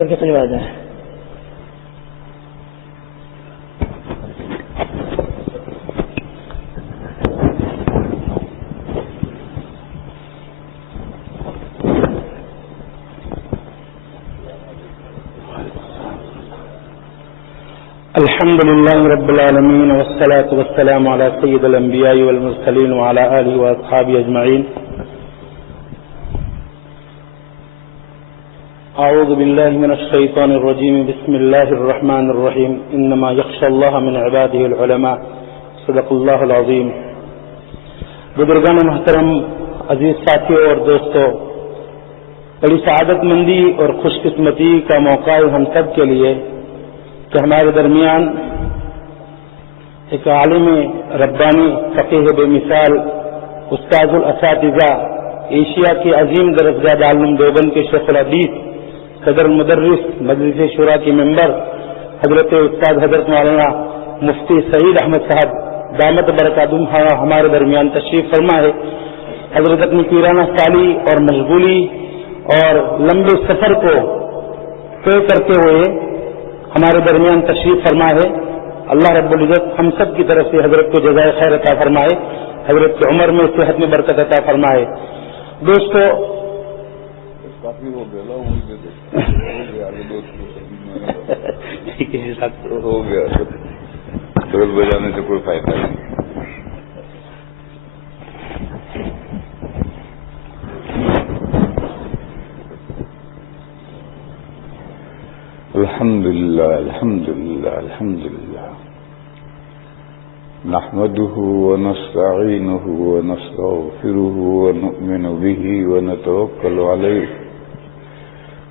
کر کے سجوا جائیں. الحمد لله رب العالمين والصلاة والسلام على سيد الأنبياء والمرسلين وعلى آله وأصحابه أجمعين. أعوذ بالله من الشيطان الرجيم. بسم الله الرحمن الرحيم. إنما يخشى الله من عباده العلماء. صدق الله العظيم. بزرگان محترم، عزیز ساتھیوں اور دوستوں، بڑی سعادت مندی اور خوش قسمتی کا موقع ہے ہم سب کے لیے کہ ہمارے درمیان ایک عالم ربانی، فقیہ بے مثال، استاذ الاساتذہ، ایشیا کے عظیم درجہ دارالعلوم دیوبند کے شیخ الحدیث، صدر المدرس، مجلس شورا کے ممبر، حضرت استاد حضرت مولانا مفتی سعید احمد صاحب دامت برکاتہم ہمارے درمیان تشریف فرما ہے. حضرت اپنی پیرانہ سالی اور مشغولی اور لمبے سفر کو طے کرتے ہوئے ہمارے درمیان تشریف فرما ہے. اللہ رب العزت ہم سب کی طرف سے حضرت کو جزائے خیر عطا فرمائے، حضرت کی عمر میں صحت میں برکت عطا فرمائے. دوستو، کافی ہو گیا ہو گیا ڈھول بجانے سے کوئی فائدہ نہیں. الحمد لله الحمد لله الحمد لله نحمده ونستعينه ونستغفره ونؤمن به ونتوكل عليه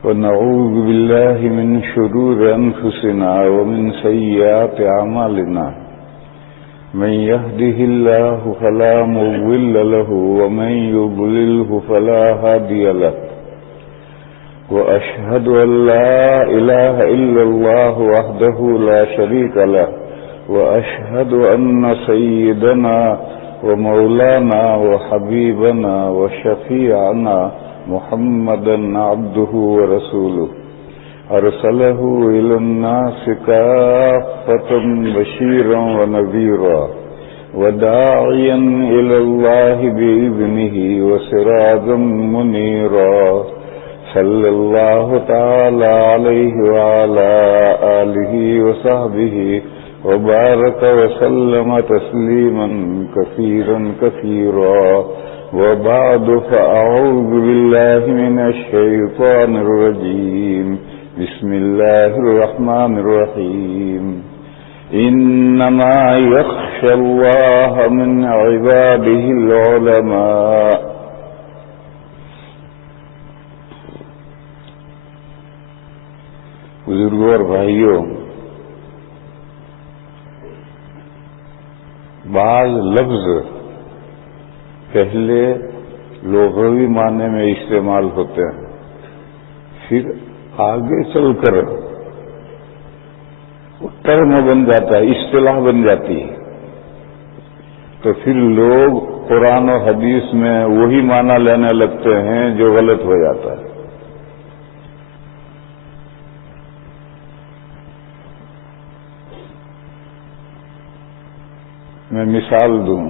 ونعوذ بالله من شرور أنفسنا ومن سيئات أعمالنا. من يهده الله فلا مضل له ومن يضلله فلا هادي له. وأشهد أن لا إله إلا الله وحده لا شريك له. وأشهد أن سيدنا ومولانا وحبيبنا وشفيعنا محمدا عبده ورسوله أرسله إلى الناس كافة بشيرا ونذيرا وداعيا إلى الله بإذنه وسراجا منيرا. صلى الله تعالى عليه وعلى آله وصحبه وبارك وسلم تسليما كثيرا كثيرا. وبعد، فأعوذ بالله من الشيطان الرجيم. بسم الله الرحمن الرحيم. إنما يخشى الله من عباده العلماء. بزرگوں اور بھائیوں، بعض لفظ پہلے لغوی معنی میں استعمال ہوتے ہیں، پھر آگے چل کر ٹرم بن جاتا ہے، اصطلاح بن جاتی ہے، تو پھر لوگ قرآن و حدیث میں وہی معنی لینے لگتے ہیں جو غلط ہو جاتا ہے. میں مثال دوں،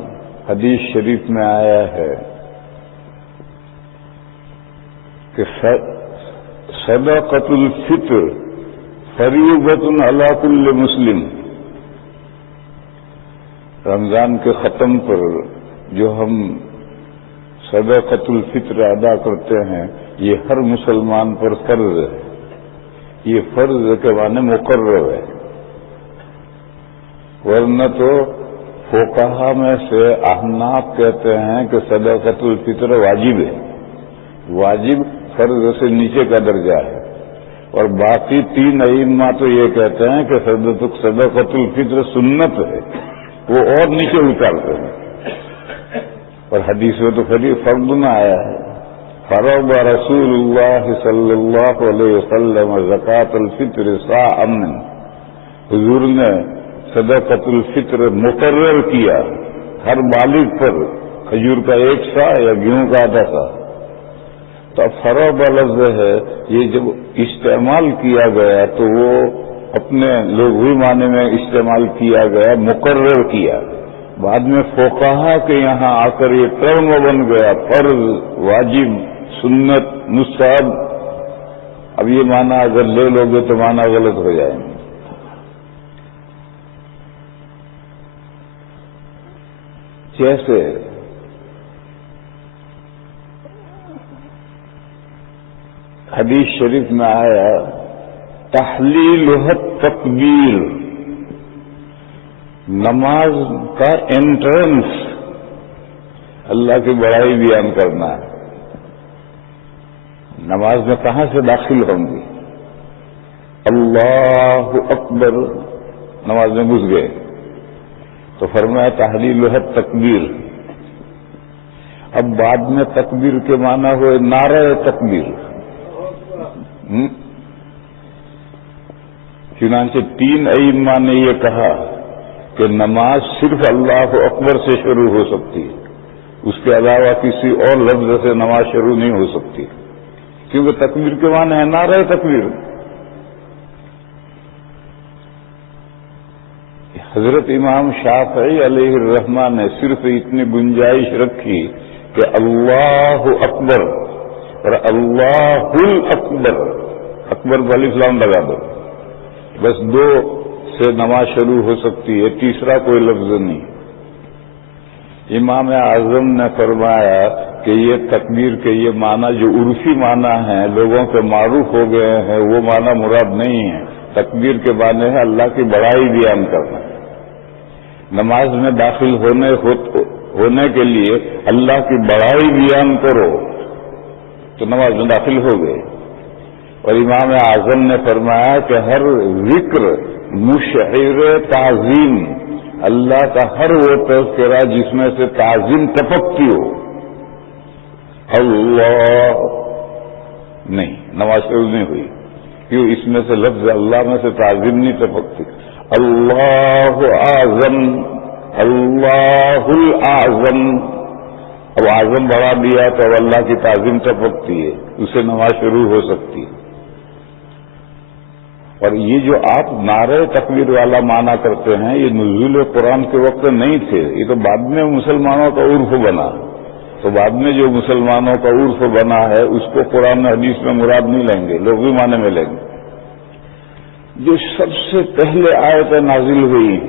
حدیث شریف میں آیا ہے کہ صدقۃ الفطر فریضۃ علی کل مسلم. رمضان کے ختم پر جو ہم صدقۃ الفطر ادا کرتے ہیں، یہ ہر مسلمان پر فرض ہے. یہ فرض کے معنی مقرر ہے، ورنہ تو فقہا میں سے احناف کہتے ہیں کہ صدقۃ الفطر واجب ہے. واجب فرض سے نیچے کا درجہ ہے، اور باقی تین ائمہ تو یہ کہتے ہیں کہ صدقۃ الفطر سنت ہے، وہ اور نیچے اتارتے ہیں. اور حدیث میں تو فرض میں آیا ہے، فرض رسول اللہ صلی اللہ علیہ وسلم زکوٰۃ الفطر صاعا من. حضور نے صدقۃ الفطر مقرر کیا ہر بالغ پر کھجور کا 1 سا یا گیہوں کا آدھا سا. تو اب فرض لفظ ہے، یہ جب استعمال کیا گیا تو وہ اپنے لغوی معنی میں استعمال کیا گیا، مقرر کیا. بعد میں فقہا کے یہاں آ کر یہ ٹرم بن گیا، فرض، واجب، سنت، مستحب. اب یہ معنی اگر لے لو گے تو معنی غلط ہو جائیں گے. جیسے حدیث شریف میں آیا تحلیلہ التکبیر، نماز کا انٹرنس اللہ کی بڑائی بیان کرنا ہے. نماز میں کہاں سے داخل ہوں گی؟ اللہ اکبر، نماز میں گھس گئے تو فرمایا تحلیلہ التکبیر. اب بعد میں تکبیر کے معنی ہوئے نعرہ تکبیر. چنانچہ 3 ائمہ نے یہ کہا کہ نماز صرف اللہ اکبر سے شروع ہو سکتی ہے، اس کے علاوہ کسی اور لفظ سے نماز شروع نہیں ہو سکتی، کیونکہ تکبیر کے معنی ہے نعرہ تکبیر. حضرت امام شافعی علیہ الرحمہ نے صرف اتنی گنجائش رکھی کہ اللہ اکبر اور اللہ الاکبر، اکبر پر الف لام لگا دو، بس 2 سے نماز شروع ہو سکتی ہے، تیسرا کوئی لفظ نہیں. امام اعظم نے فرمایا کہ یہ تکبیر کے یہ معنی جو عرفی معنی ہیں، لوگوں کے معروف ہو گئے ہیں، وہ معنی مراد نہیں ہے. تکبیر کے معنی ہے اللہ کی بڑائی بیان کرنا. نماز میں داخل ہونے کے لیے اللہ کی بڑائی بیان کرو تو نماز میں داخل ہو گئے. اور امام اعظم نے فرمایا کہ ہر ذکر مشعر تعظیم، اللہ کا ہر وہ تذکرہ جس میں سے تعظیم ٹپکتی ہو، اللہ نہیں، نماز شروع نہیں ہوئی، کیوں؟ اس میں سے لفظ اللہ میں سے تعظیم نہیں ٹپکتی. اللہ اعظم، اللہ الاعظم، اب اعظم بڑھا دیا تو اب اللہ کی تعظیم ٹپکتی ہے، اسے نماز شروع ہو سکتی ہے. اور یہ جو آپ نعرہ تکبیر والا معنی کرتے ہیں، یہ نزول قرآن کے وقت نہیں تھے، یہ تو بعد میں مسلمانوں کا عرف بنا. تو بعد میں جو مسلمانوں کا عرف بنا ہے اس کو قرآن حدیث میں مراد نہیں لیں گے، لغوی معنی میں لیں گے. جو سب سے پہلے آیت نازل ہوئی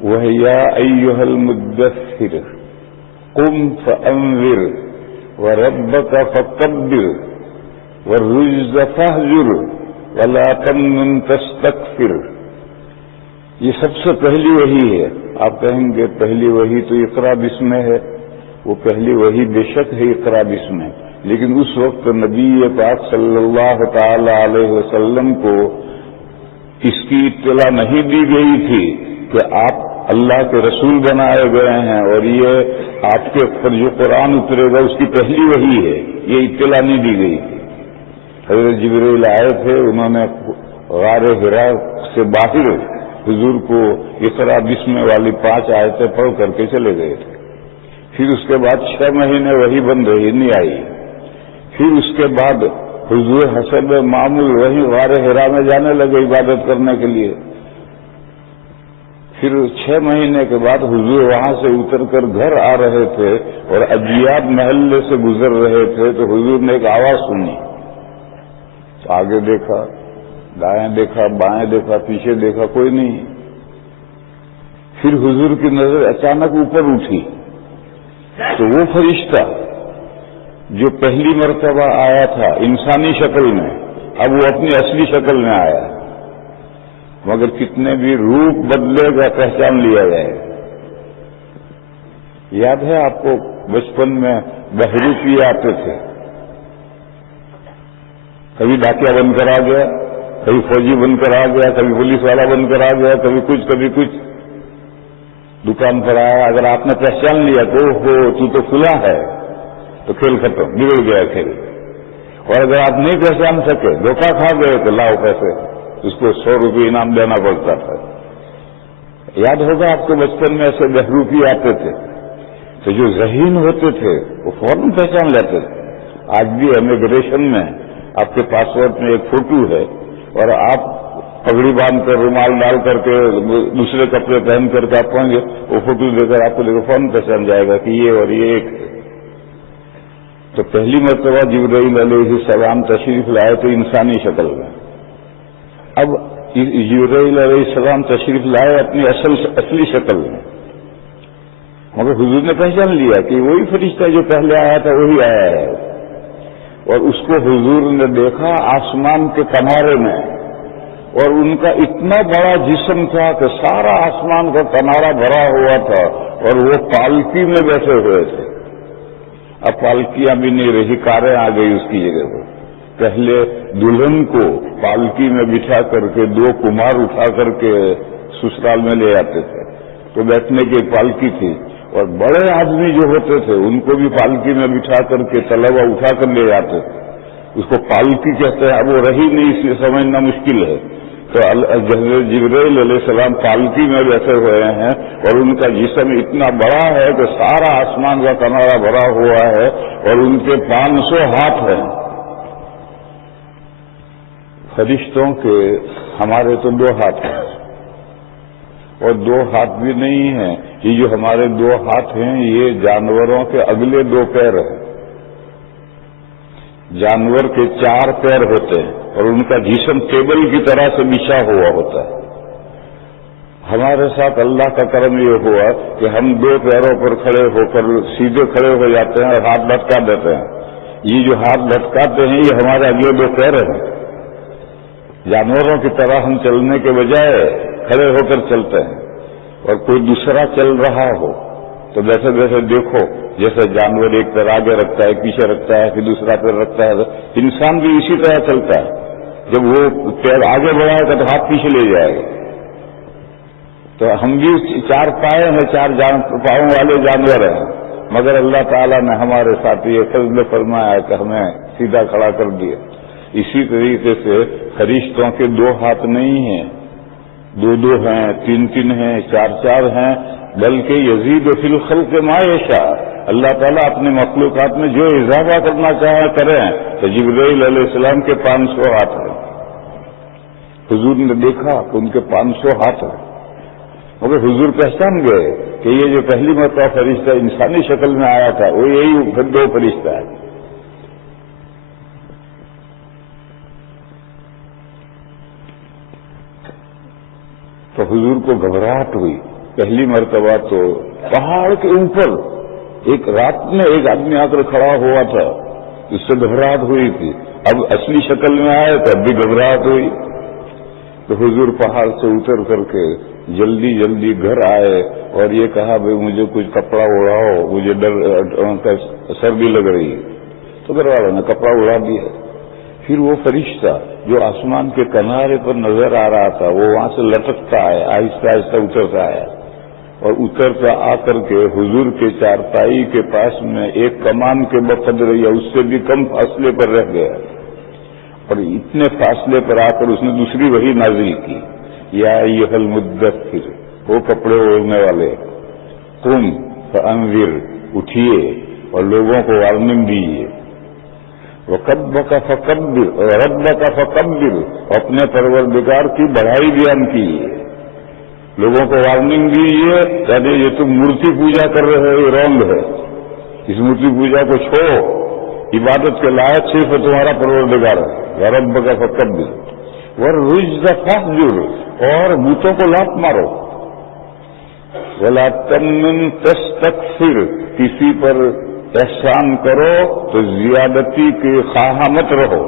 وہ ہے یا ایھا المدثر قم فانذر وربک فکبر والرجز فاہجر ولا تمنن تستکثر. یہ سب سے پہلی وحی ہے. آپ کہیں گے پہلی وحی تو اقرا بسم ہے، وہ پہلی وحی بے شک ہے اقرا بسم، لیکن اس وقت نبی پاک صلی اللہ تعالی علیہ وسلم کو اس کی اطلاع نہیں دی گئی تھی کہ آپ اللہ کے رسول بنائے گئے ہیں اور یہ آپ کے اوپر جو قرآن اترے گا اس کی پہلی وحی ہے، یہ اطلاع نہیں دی گئی تھی. حضرت جبرائیل آئے تھے، انہوں نے غار حرا سے باہر حضور کو اقرا بسم والی 5 آیتیں پڑھ کر کے چلے گئے تھے. پھر اس کے بعد 6 مہینے وہی بند رہی، نہیں آئی. پھر اس کے بعد حضور حسب معمول وہی غار حرا میں جانے لگے عبادت کرنے کے لیے. پھر 6 مہینے کے بعد حضور وہاں سے اتر کر گھر آ رہے تھے اور اجیاد محلے سے گزر رہے تھے تو حضور نے ایک آواز سنی. آگے دیکھا، دائیں دیکھا، بائیں دیکھا، پیچھے دیکھا، کوئی نہیں. پھر حضور کی نظر اچانک اوپر اٹھی تو وہ فرشتہ جو پہلی مرتبہ آیا تھا انسانی شکل میں، اب وہ اپنی اصلی شکل میں آیا، مگر کتنے بھی روپ بدلے گا پہچان لیا جائے. یاد ہے آپ کو بچپن میں بہروپی آتے تھے، کبھی ڈاکیا بن کر آ گیا، کبھی فوجی بن کر آ گیا، کبھی پولیس والا بن کر آ گیا، کبھی کچھ دکان پر آیا. اگر آپ نے پہچان لیا کہ تو تو فلاں ہے تو کھیل ختم، بگڑ گیا کھیل. اور اگر آپ نہیں پہچان سکے، دھوکہ کھا گئے تو لاؤ پیسے، اس کو 100 روپے انعام دینا پڑتا تھا. یاد ہوگا آپ کو بچپن میں ایسے بہروپی آتے تھے. تو جو ذہین ہوتے تھے وہ فوراً پہچان لیتے تھے. آج بھی امیگریشن میں آپ کے پاسپورٹ میں ایک فوٹو ہے اور آپ پگڑی باندھ کر رومال ڈال کر کے دوسرے کپڑے پہن کر کے آپ پہنچ گئے, وہ فوٹو دے کر آپ کو دیکھ فوراً پہچان جائے گا کہ یہ اور یہ ایک ہے. تو پہلی مرتبہ جبرائیل علیہ السلام تشریف لائے تو انسانی شکل میں. اب جبرائیل علیہ السلام تشریف لائے اپنی اصلی شکل میں, مگر حضور نے پہچان لیا کہ وہی فرشتہ جو پہلے آیا تھا وہی آیا ہے. اور اس کو حضور نے دیکھا آسمان کے کنارے میں, اور ان کا اتنا بڑا جسم تھا کہ سارا آسمان کا کنارہ بھرا ہوا تھا, اور وہ پالکی میں بیٹھے ہوئے تھے. اب پالکیاں بھی نہیں رہی, کاریں آ گئی اس کی جگہ پر. پہلے دلہن کو پالکی میں بٹھا کر کے 2 کمار اٹھا کر کے سسرال میں لے آتے تھے, تو بیٹھنے کی پالکی تھی. اور بڑے آدمی جو ہوتے تھے ان کو بھی پالکی میں بٹھا کر کے طلبہ اٹھا کر لے جاتے تھے. اس کو پالکی کہتے ہیں. اب وہ رہی نہیں, اس لیے سمجھنا مشکل ہے. تو حضرت جبرائیل علیہ السلام پالکی میں بیٹھے ہوئے ہیں, اور ان کا جسم اتنا بڑا ہے کہ سارا آسمان کا کنارہ بھرا ہوا ہے, اور ان کے 500 ہاتھ ہیں. فرشتوں کے ہمارے تو 2 ہاتھ ہیں, اور 2 ہاتھ بھی نہیں ہیں. یہ جو ہمارے 2 ہاتھ ہیں یہ جانوروں کے اگلے 2 پیر ہیں. جانور کے 4 پیر ہوتے ہیں اور ان کا جسم ٹیبل کی طرح سے بچھا ہوا ہوتا ہے. ہمارے ساتھ اللہ کا کرم یہ ہوا کہ ہم 2 پیروں پر کھڑے ہو کر سیدھے کھڑے ہو جاتے ہیں اور ہاتھ لٹکا دیتے ہیں. یہ جو ہاتھ لٹکاتے ہیں یہ ہمارے اگلے 2 پیر ہیں. جانوروں کی طرح ہم چلنے کے بجائے کھڑے ہو کر چلتے ہیں, اور کوئی دوسرا چل رہا ہو تو بیٹھے بیٹھے دیکھو جیسے جانور ایک پیر آگے رکھتا ہے, پیچھے رکھتا ہے, پھر دوسرا پیر رکھتا ہے. انسان بھی اسی طرح چلتا ہے. جب وہ پیر آگے بڑھائے گا تو ہاتھ پیچھے لے جائے گا. تو ہم بھی 4 پائے ہیں, 4 پاؤں والے جانور ہیں, مگر اللہ تعالیٰ نے ہمارے ساتھ یہ فضل فرمایا کہ ہمیں سیدھا کھڑا کر دیا. اسی طریقے سے فرشتوں کے 2 ہاتھ نہیں ہیں, 2 ہیں, 3 ہیں, 4 ہیں, بلکہ یزید فی الخلق ما یشاء. اللہ تعالیٰ اپنے مخلوقات میں جو اضافہ کرنا چاہے کریں. تو جبرائیل علیہ السلام کے 500 ہاتھ ہیں. حضور نے دیکھا کہ ان کے 500 ہاتھ ہیں, مگر حضور پہچان گئے کہ یہ جو پہلی مرتبہ فرشتہ انسانی شکل میں آیا تھا وہ یہی 2 فرشتہ ہے. تو حضور کو گھبراہٹ ہوئی. پہلی مرتبہ تو پہاڑ کے اوپر ایک رات میں ایک آدمی آ کر کھڑا ہوا تھا, اس سے گھبراہٹ ہوئی تھی. اب اصلی شکل میں آئے تو اب بھی گھبراہٹ ہوئی. تو حضور پہاڑ سے اتر کر کے جلدی جلدی گھر آئے اور یہ کہا بھائی مجھے کچھ کپڑا اڑاؤ, مجھے سردی لگ رہی ہے. تو گھر والوں نے کپڑا اڑا دیا. پھر وہ فرشتہ جو آسمان کے کنارے پر نظر آ رہا تھا وہ وہاں سے لٹکتا آیا, آہستہ آہستہ اترتا آیا, اور اترتا آ کر کے حضور کے چارپائی کے پاس میں ایک کمان کے بقدر یا اس سے بھی کم فاصلے پر رہ گیا. اور اتنے فاصلے پر آ کر اس نے دوسری وحی نازل کی, یا ایھا المدثر, وہ کپڑے اوڑھنے والے, قم فانذر, اٹھیے اور لوگوں کو وارننگ دیجیے. وَقَبَّكَ فَكَبِّرْ وَرَبَّكَ فَكَبِّرْ, اپنے پروردگار کی بڑائی بیان کیجیے, لوگوں کو وارننگ دیجیے. یعنی یہ تم مورتی پوجا کر رہے ہو, یہ رونگ ہے, اس مورتی پوجا کو چھوڑو, عبادت کے لائق صرف تمہارا پروردگار ہے. وَرَبَّكَ فَكَبِّرْ وَالرُّجْزَ فَاهْجُرْ, اور بتوں کو لات مارو. وَلَا تَمْنُنْ تَسْتَكْثِرْ, کسی پر احسان کرو تو زیادتی کے خواہاں مت رہو.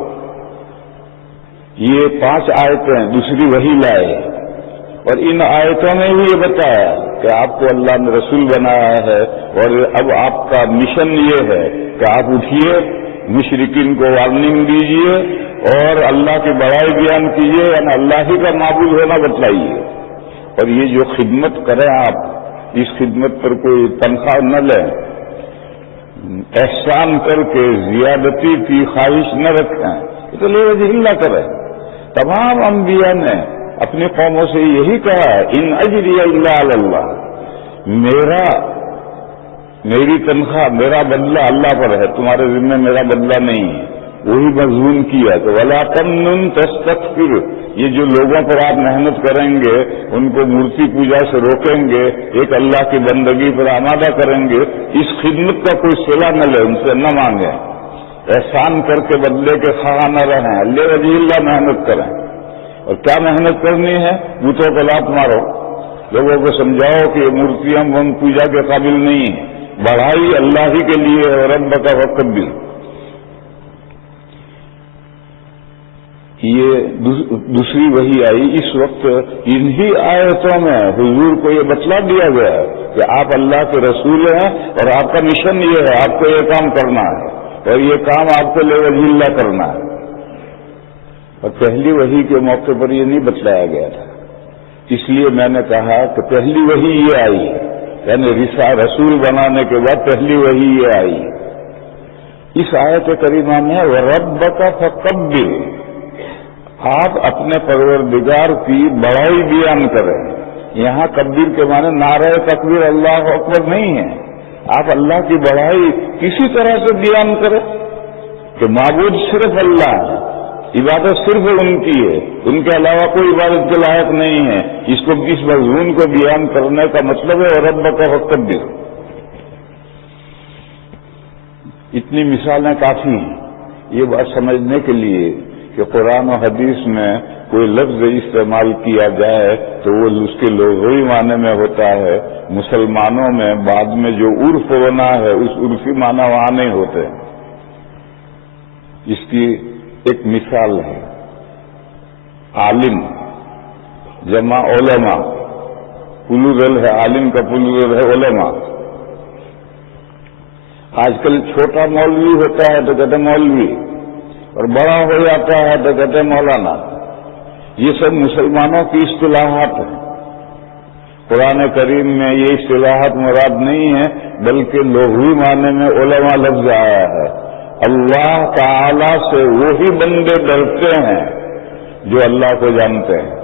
یہ 5 آیتیں دوسری وحی لائے, اور ان آیتوں میں بھی یہ بتایا کہ آپ کو اللہ نے رسول بنایا ہے, اور اب آپ کا مشن یہ ہے کہ آپ اٹھیے, مشرکین کو وارننگ دیجیے اور اللہ کی بڑائی بیان کیجیے, یعنی اللہ ہی کا معبود ہونا بتلائیے. اور یہ جو خدمت کریں آپ, اس خدمت پر کوئی تنخواہ نہ لیں, احسان کر کے زیادتی کی خواہش نہ رکھیں, یہ تو لے وجہ اللہ کریں. تمام انبیاء نے اپنی قوموں سے یہی کہا, ان اجری الا علی اللہ, میرا میری تنخواہ میرا بدلہ اللہ پر ہے، تمہارے ذمہ میرا بدلہ نہیں ہے، وہی مضمون کیا تو ولا تمنن تستكثر، یہ جو لوگوں پر آپ محنت کریں گے، ان کو مورتی پوجا سے روکیں گے، ایک اللہ کی بندگی پر آمادہ کریں گے، اس خدمت کا کوئی صلہ نہ لے، ان سے نہ مانگیں، احسان کر کے بدلے کے خواہاں نہ رہیں، اللہ وجہ اللہ محنت کریں۔ اور کیا محنت کرنی ہے؟ بتوں کو لات مارو، لوگوں کو سمجھاؤ کہ یہ مورتیاں ہم پوجا کے قابل نہیں ہیں، بڑھائی اللہ ہی کے لیے ہے، ربک فکبر۔ یہ دوسری وحی آئی، اس وقت انہی آیتوں میں حضور کو یہ بتلا دیا گیا کہ آپ اللہ کے رسول ہیں اور آپ کا مشن یہ ہے، آپ کو یہ کام کرنا ہے اور یہ کام آپ کو لے وجہ اللہ کرنا ہے۔ اور پہلی وحی کے موقع پر یہ نہیں بتلایا گیا تھا، اس لیے میں نے کہا کہ پہلی وحی یہ آئی، یعنی رسول بنانے کے بعد پہلی وحی یہ آئی۔ اس آیت کریمہ میں وَرَبَّكَ فَكَبِّرْ، آپ اپنے پروردگار کی بڑائی بیان کریں۔ یہاں کبیر کے معنی نعرہ تکبیر اللہ اکبر نہیں ہے، آپ اللہ کی بڑائی کسی طرح سے بیان کریں کہ معبود صرف اللہ ہے، عبادت صرف ان کی ہے، ان کے علاوہ کوئی عبادت کے لائق نہیں ہے، اس مضمون کو بیان کرنے کا مطلب ہے ربک فکبر۔ اتنی مثالیں کافی ہیں یہ بات سمجھنے کے لیے کہ قرآن و حدیث میں کوئی لفظ استعمال کیا جائے تو وہ اس کے لغوی معنی میں ہوتا ہے، مسلمانوں میں بعد میں جو عرف ہونا ہے اس عرفی معنی وہاں نہیں ہوتے۔ اس کی ایک مثال ہے عالم جمع علماء، پلورل ہے، عالم کا پلورل ہے علماء۔ آج کل چھوٹا مولوی ہوتا ہے تو کہتے مولوی، اور بڑا ہو جاتا ہے تو کہتے مولانا۔ یہ سب مسلمانوں کی اصطلاحات ہیں، قرآن کریم میں یہ اصطلاحات مراد نہیں ہے، بلکہ لغوی معنی میں علماء لفظ آیا ہے۔ اللہ تعالی سے وہی بندے ڈرتے ہیں جو اللہ کو جانتے ہیں۔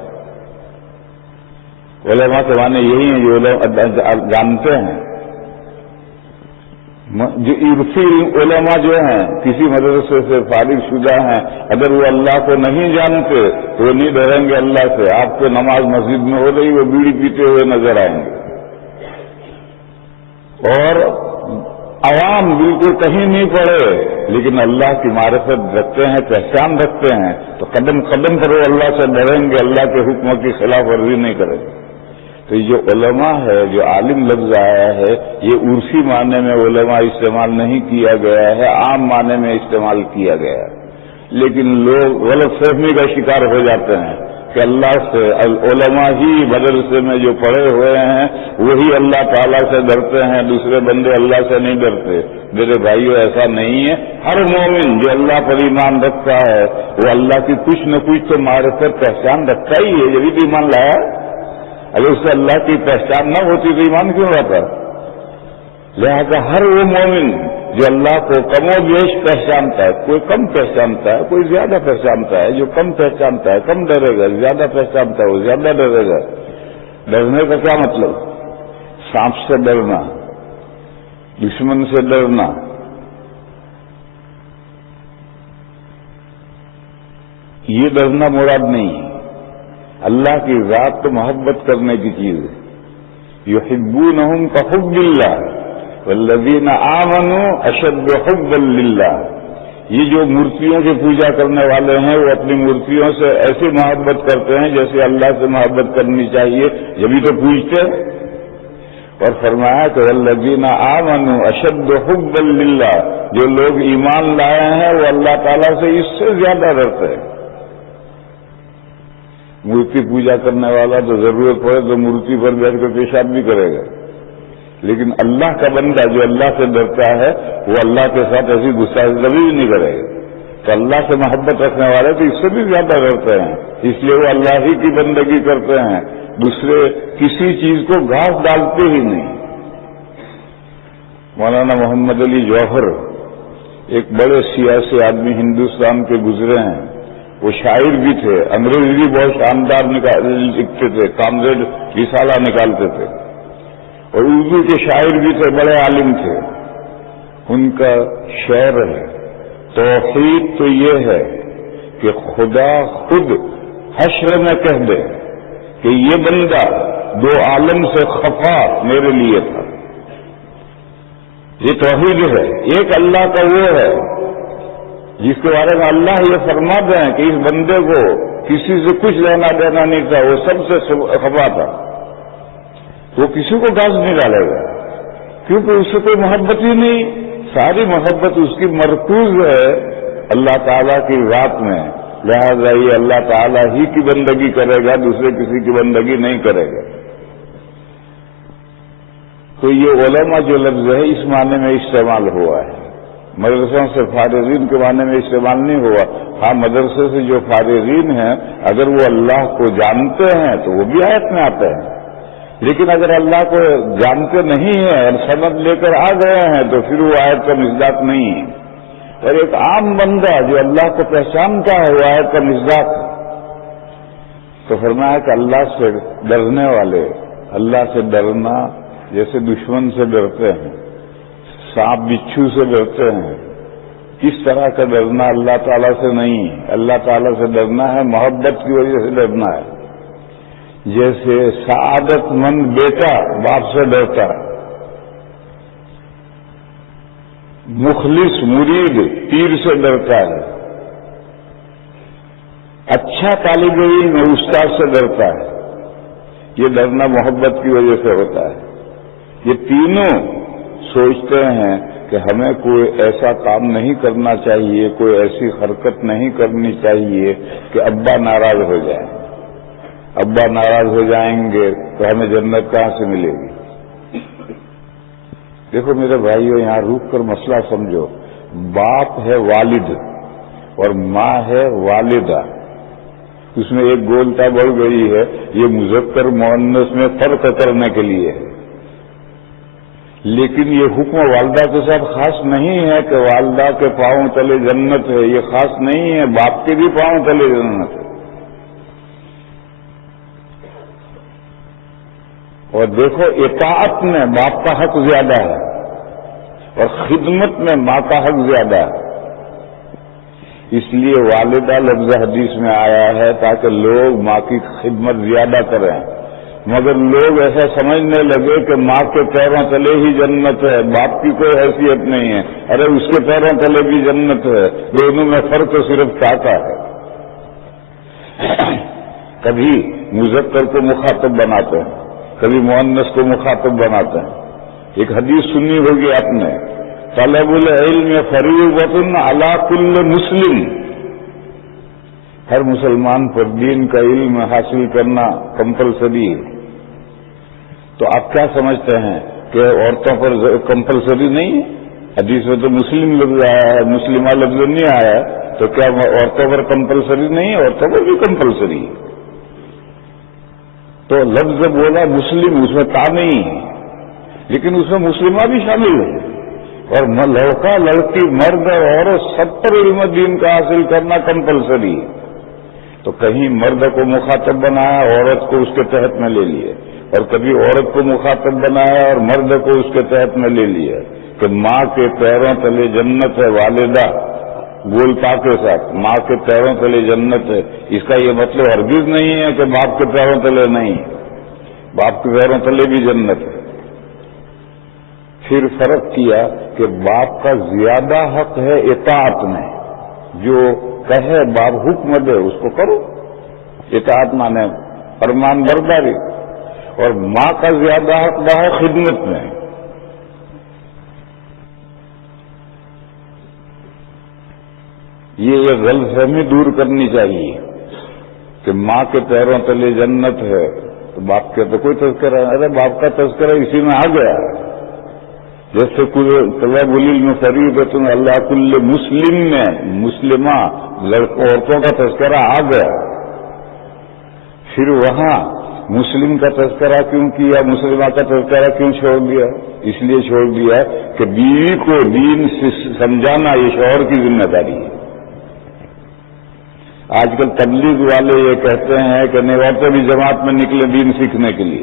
علماء کے معنی یہی ہیں جو جانتے ہیں۔ جو عرفی علماء جو ہیں کسی مدرسے سے فارغ شدہ ہیں، اگر وہ اللہ کو نہیں جانتے تو وہ نہیں ڈریں گے اللہ سے۔ آپ کو نماز مسجد میں ہو رہی وہ بیڑی پیتے ہوئے نظر آئیں گے، اور عوام بالکل کہیں نہیں پڑے لیکن اللہ کی معرفت رکھتے ہیں، پہچان رکھتے ہیں، تو قدم قدم پر وہ اللہ سے ڈریں گے، اللہ کے حکم کی خلاف ورزی نہیں کریں گے۔ تو یہ جو علماء ہے، جو عالم لفظ آیا ہے، یہ عرفی معنی میں علماء استعمال نہیں کیا گیا ہے، عام معنی میں استعمال کیا گیا ہے۔ لیکن لوگ غلط فہمی کا شکار ہو جاتے ہیں کہ اللہ سے علماء ہی مدرسے میں جو پڑھے ہوئے ہیں وہی اللہ تعالیٰ سے ڈرتے ہیں، دوسرے بندے اللہ سے نہیں ڈرتے۔ میرے بھائیو ایسا نہیں ہے، ہر مومن جو اللہ پر ایمان رکھتا ہے وہ اللہ کی کچھ نہ کچھ تو معرفت پہچان رکھتا ہی ہے، جبھی تو ایمان لایا۔ اگر اس سے اللہ کی پہچان نہ ہوتی تو ایمان کیوں رہتا؟ لہذا ہر وہ مومن جو اللہ کو کم و بیش پہچانتا ہے، کوئی کم پہچانتا ہے، کوئی زیادہ پہچانتا ہے، جو کم پہچانتا ہے کم ڈرے گا، زیادہ پہچانتا ہے وہ زیادہ ڈرے گا۔ ڈرنے کا کیا مطلب؟ سانپ سے ڈرنا، دشمن سے ڈرنا، یہ ڈرنا مراد نہیں ہے۔ اللہ کی ذات تو محبت کرنے کی چیز ہے۔ یحبونہم کحب اللہ والذین آمنوا اشد حبا للہ۔ یہ جو مورتیوں کی پوجا کرنے والے ہیں وہ اپنی مورتیوں سے ایسی محبت کرتے ہیں جیسے اللہ سے محبت کرنی چاہیے، جبھی تو پوجتے۔ اور فرمایا کہ والذین آمنوا اشد حبا للہ، جو لوگ ایمان لائے ہیں وہ اللہ تعالیٰ سے اس سے زیادہ ڈرتے ہیں۔ مورتی پوجا کرنے والا تو ضرورت پڑے تو مورتی پر بیٹھ کر پیشاب بھی کرے گا، لیکن اللہ کا بندہ جو اللہ سے ڈرتا ہے وہ اللہ کے ساتھ ایسی گستاخی کبھی بھی نہیں کرے گا۔ تو اللہ سے محبت رکھنے والے تو اس سے بھی زیادہ ڈرتے ہیں، اس لیے وہ اللہ ہی کی بندگی کرتے ہیں، دوسرے کسی چیز کو گھاس ڈالتے ہی نہیں۔ مولانا محمد علی جوہر ایک بڑے سیاسی آدمی ہندوستان کے گزرے ہیں، وہ شاعر بھی تھے، انگریزی بھی بہت شاندار لکھتے تھے، کامریڈ رسالہ نکالتے تھے۔ اور اردو کے شاعر بھی تھے، بڑے عالم تھے. ان کا شعر ہے، توحید تو یہ ہے کہ خدا خود حشر میں کہہ دے کہ یہ بندہ دو عالم سے خفا میرے لیے تھا. یہ توحید ہے. ایک اللہ کا وہ ہے جس کے بارے میں اللہ یہ فرما دیں کہ اس بندے کو کسی سے کچھ لینا دینا نہیں تھا، وہ سب سے خفا تھا. وہ کسی کو گھاس نہیں ڈالے گا کیونکہ اس سے کوئی محبت ہی نہیں. ساری محبت اس کی مرکوز ہے اللہ تعالیٰ کی ذات میں. لہذا یہ اللہ تعالیٰ ہی کی بندگی کرے گا، دوسرے کسی کی بندگی نہیں کرے گا. تو یہ علماء جو لفظ ہے اس معنی میں استعمال ہوا ہے. مدرسوں سے فارغین کے معنی میں استعمال نہیں ہوا. ہاں، مدرسے سے جو فارغین ہیں اگر وہ اللہ کو جانتے ہیں تو وہ بھی آیت میں آتے ہیں، لیکن اگر اللہ کو جانتے نہیں ہیں اور سند لے کر آ گئے ہیں تو پھر وہ آیت کا مصداق نہیں ہے. اور ایک عام بندہ جو اللہ کو پہچانتا ہے وہ آیت کا مصداق ہے. تو فرمایا کہ اللہ سے ڈرنے والے، اللہ سے ڈرنا جیسے دشمن سے ڈرتے ہیں، سانپ بچھو سے ڈرتے ہیں، اس طرح کا ڈرنا اللہ تعالیٰ سے نہیں. اللہ تعالیٰ سے ڈرنا ہے محبت کی وجہ سے ڈرنا ہے. جیسے سعادت مند بیٹا باپ سے ڈرتا ہے، مخلص مرید پیر سے ڈرتا ہے، اچھا طالب علم استاد سے ڈرتا ہے. یہ ڈرنا محبت کی وجہ سے ہوتا ہے. یہ تینوں سوچتے ہیں کہ ہمیں کوئی ایسا کام نہیں کرنا چاہیے، کوئی ایسی حرکت نہیں کرنی چاہیے کہ ابا ناراض ہو جائیں. ابا ناراض ہو جائیں گے تو ہمیں جنت کہاں سے ملے گی؟ دیکھو میرے بھائیو، یہاں رک کر مسئلہ سمجھو. باپ ہے والد اور ماں ہے والدہ. اس میں ایک گولتا بڑھ گئی ہے، یہ مذکر مؤنث میں فرق کرنے کے لیے ہے. لیکن یہ حکم والدہ کے ساتھ خاص نہیں ہے کہ والدہ کے پاؤں تلے جنت ہے. یہ خاص نہیں ہے، باپ کے بھی پاؤں تلے جنت ہے. اور دیکھو، اطاعت میں باپ کا حق زیادہ ہے اور خدمت میں ماں کا حق زیادہ ہے. اس لیے والدہ لفظ حدیث میں آیا ہے تاکہ لوگ ماں کی خدمت زیادہ کریں. مگر لوگ ایسا سمجھنے لگے کہ ماں کے پیروں تلے ہی جنت ہے، باپ کی کوئی حیثیت نہیں ہے. ارے اس کے پیروں تلے بھی جنت ہے. دونوں میں فرق صرف طاقت ہے. کبھی مذکر کو مخاطب بناتے ہیں، کبھی مؤنث کو مخاطب بناتے ہیں. ایک حدیث سنی ہوگی آپ نے، طلب العلم فریضۃ علی کل مسلم. ہر مسلمان پر دین کا علم حاصل کرنا کمپلسری ہے. تو آپ کیا سمجھتے ہیں کہ عورتوں پر کمپلسری نہیں ہے؟ حدیث میں تو مسلم لفظ آیا ہے، مسلمہ لفظ نہیں آیا ہے. تو کیا عورتوں پر کمپلسری نہیں ہے؟ عورتوں پر بھی کمپلسری ہے. تو لفظ بولا مسلم، اس میں تا نہیں ہے، لیکن اس میں مسلمہ بھی شامل ہے. اور لڑکا لڑکی مرد اور عورت سب پر علم دین کا حاصل کرنا کمپلسری ہے. تو کہیں مرد کو مخاطب بنایا، عورت کو اس کے تحت میں لے لیے، اور کبھی عورت کو مخاطب بنایا اور مرد کو اس کے تحت میں لے لیا کہ ماں کے پیروں تلے جنت ہے. والدہ گولتا کے ساتھ ماں کے پیروں تلے جنت ہے. اس کا یہ مطلب ہرگز نہیں ہے کہ باپ کے پیروں تلے نہیں، باپ کے پیروں تلے بھی جنت ہے. پھر فرق کیا کہ باپ کا زیادہ حق ہے اطاعت میں. جو کہے باپ حکم دے اس کو کرو، اطاعت مانے فرمان برداری. اور ماں کا زیادہ حق ہے خدمت میں. یہ ایک غلط فہمی دور کرنی چاہیے کہ ماں کے پیروں تلے جنت ہے تو باپ کے تو کوئی تذکرہ. ارے باپ کا تذکرہ اسی میں آ گیا. جیسے طلب العلم فریضۃ علی کل مسلم میں مسلمہ عورتوں کا تذکرہ آ گیا. پھر وہاں مسلم کا تذکرہ کیوں کیا، مسلمہ کا تذکرہ کیوں چھوڑ دیا؟ اس لیے چھوڑ دیا کہ بیوی کو دین سمجھانا یہ شوہر کی ذمہ داری ہے. آج کل تبلیغ والے یہ کہتے ہیں کہ نہیں عورتیں بھی جماعت میں نکلے دین سیکھنے کے لیے.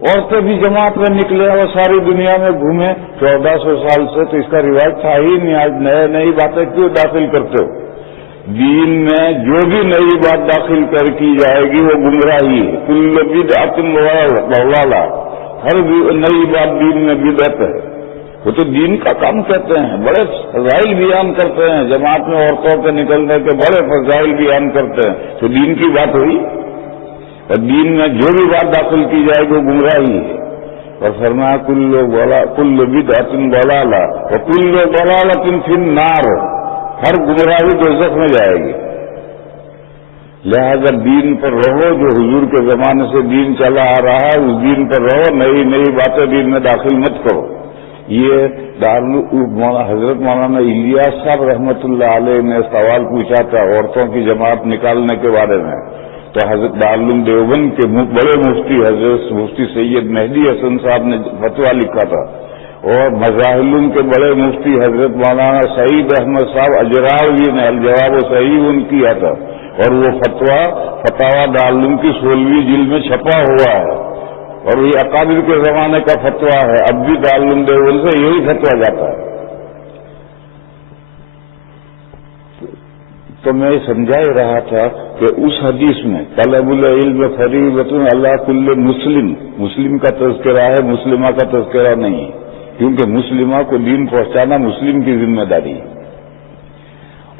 عورتیں بھی جماعت میں نکلے اور ساری دنیا میں گھومے 1400 سال سے، تو اس کا رواج تھا ہی نہیں. آج نئی باتیں کیوں داخل کرتے ہو؟ دین میں جو بھی نئی بات داخل کر کی جائے گی وہ گمراہی ہے. کل بدعۃ ضلالہ، ہر نئی بات دین میں بدعت ہے. وہ تو دین کا کام کہتے ہیں، بڑے فضائل بیان کرتے ہیں، جماعت میں عورتوں کے نکلنے کے بڑے فضائل بیان کرتے ہیں، تو دین کی بات ہوئی. اور دین میں جو بھی بات داخل کی جائے گی وہ گمراہی ہے. اور فرمایا کل بدعۃ ضلالہ وکل ضلالۃ فی النار، ہر گمراہی دوزخ میں جائے گی. لہذا دین پر رہو، جو حضور کے زمانے سے دین چلا آ رہا ہے اس دین پر رہو، نئی نئی باتیں دین میں داخل مت کرو. یہ حضرت مولانا الیاس صاحب رحمۃ اللہ علیہ نے سوال پوچھا تھا عورتوں کی جماعت نکالنے کے بارے میں، تو حضرت دارالعلوم دیوبند کے بڑے مفتی حضرت مفتی سید مہدی حسن صاحب نے فتویٰ لکھا تھا، اور مظاہر کے بڑے مفتی حضرت مولانا سعید احمد صاحب اجراوی نے الجواب صحیح ان کیا تھا، اور وہ فتویٰ فتاوی دارالعلوم کی 16ویں جلد میں چھپا ہوا ہے، اور یہ اکابر کے زمانے کا فتویٰ ہے. اب بھی دارالعلوم دیوبند سے یہی فتویٰ جاتا ہے. تو میں سمجھا ہی رہا تھا کہ اس حدیث میں طلب العلم فریضۃ علی کل مسلم، مسلم کا تذکرہ ہے، مسلمہ کا تذکرہ نہیں، کیونکہ مسلمہ کو دین پہنچانا مسلم کی ذمہ داری ہے.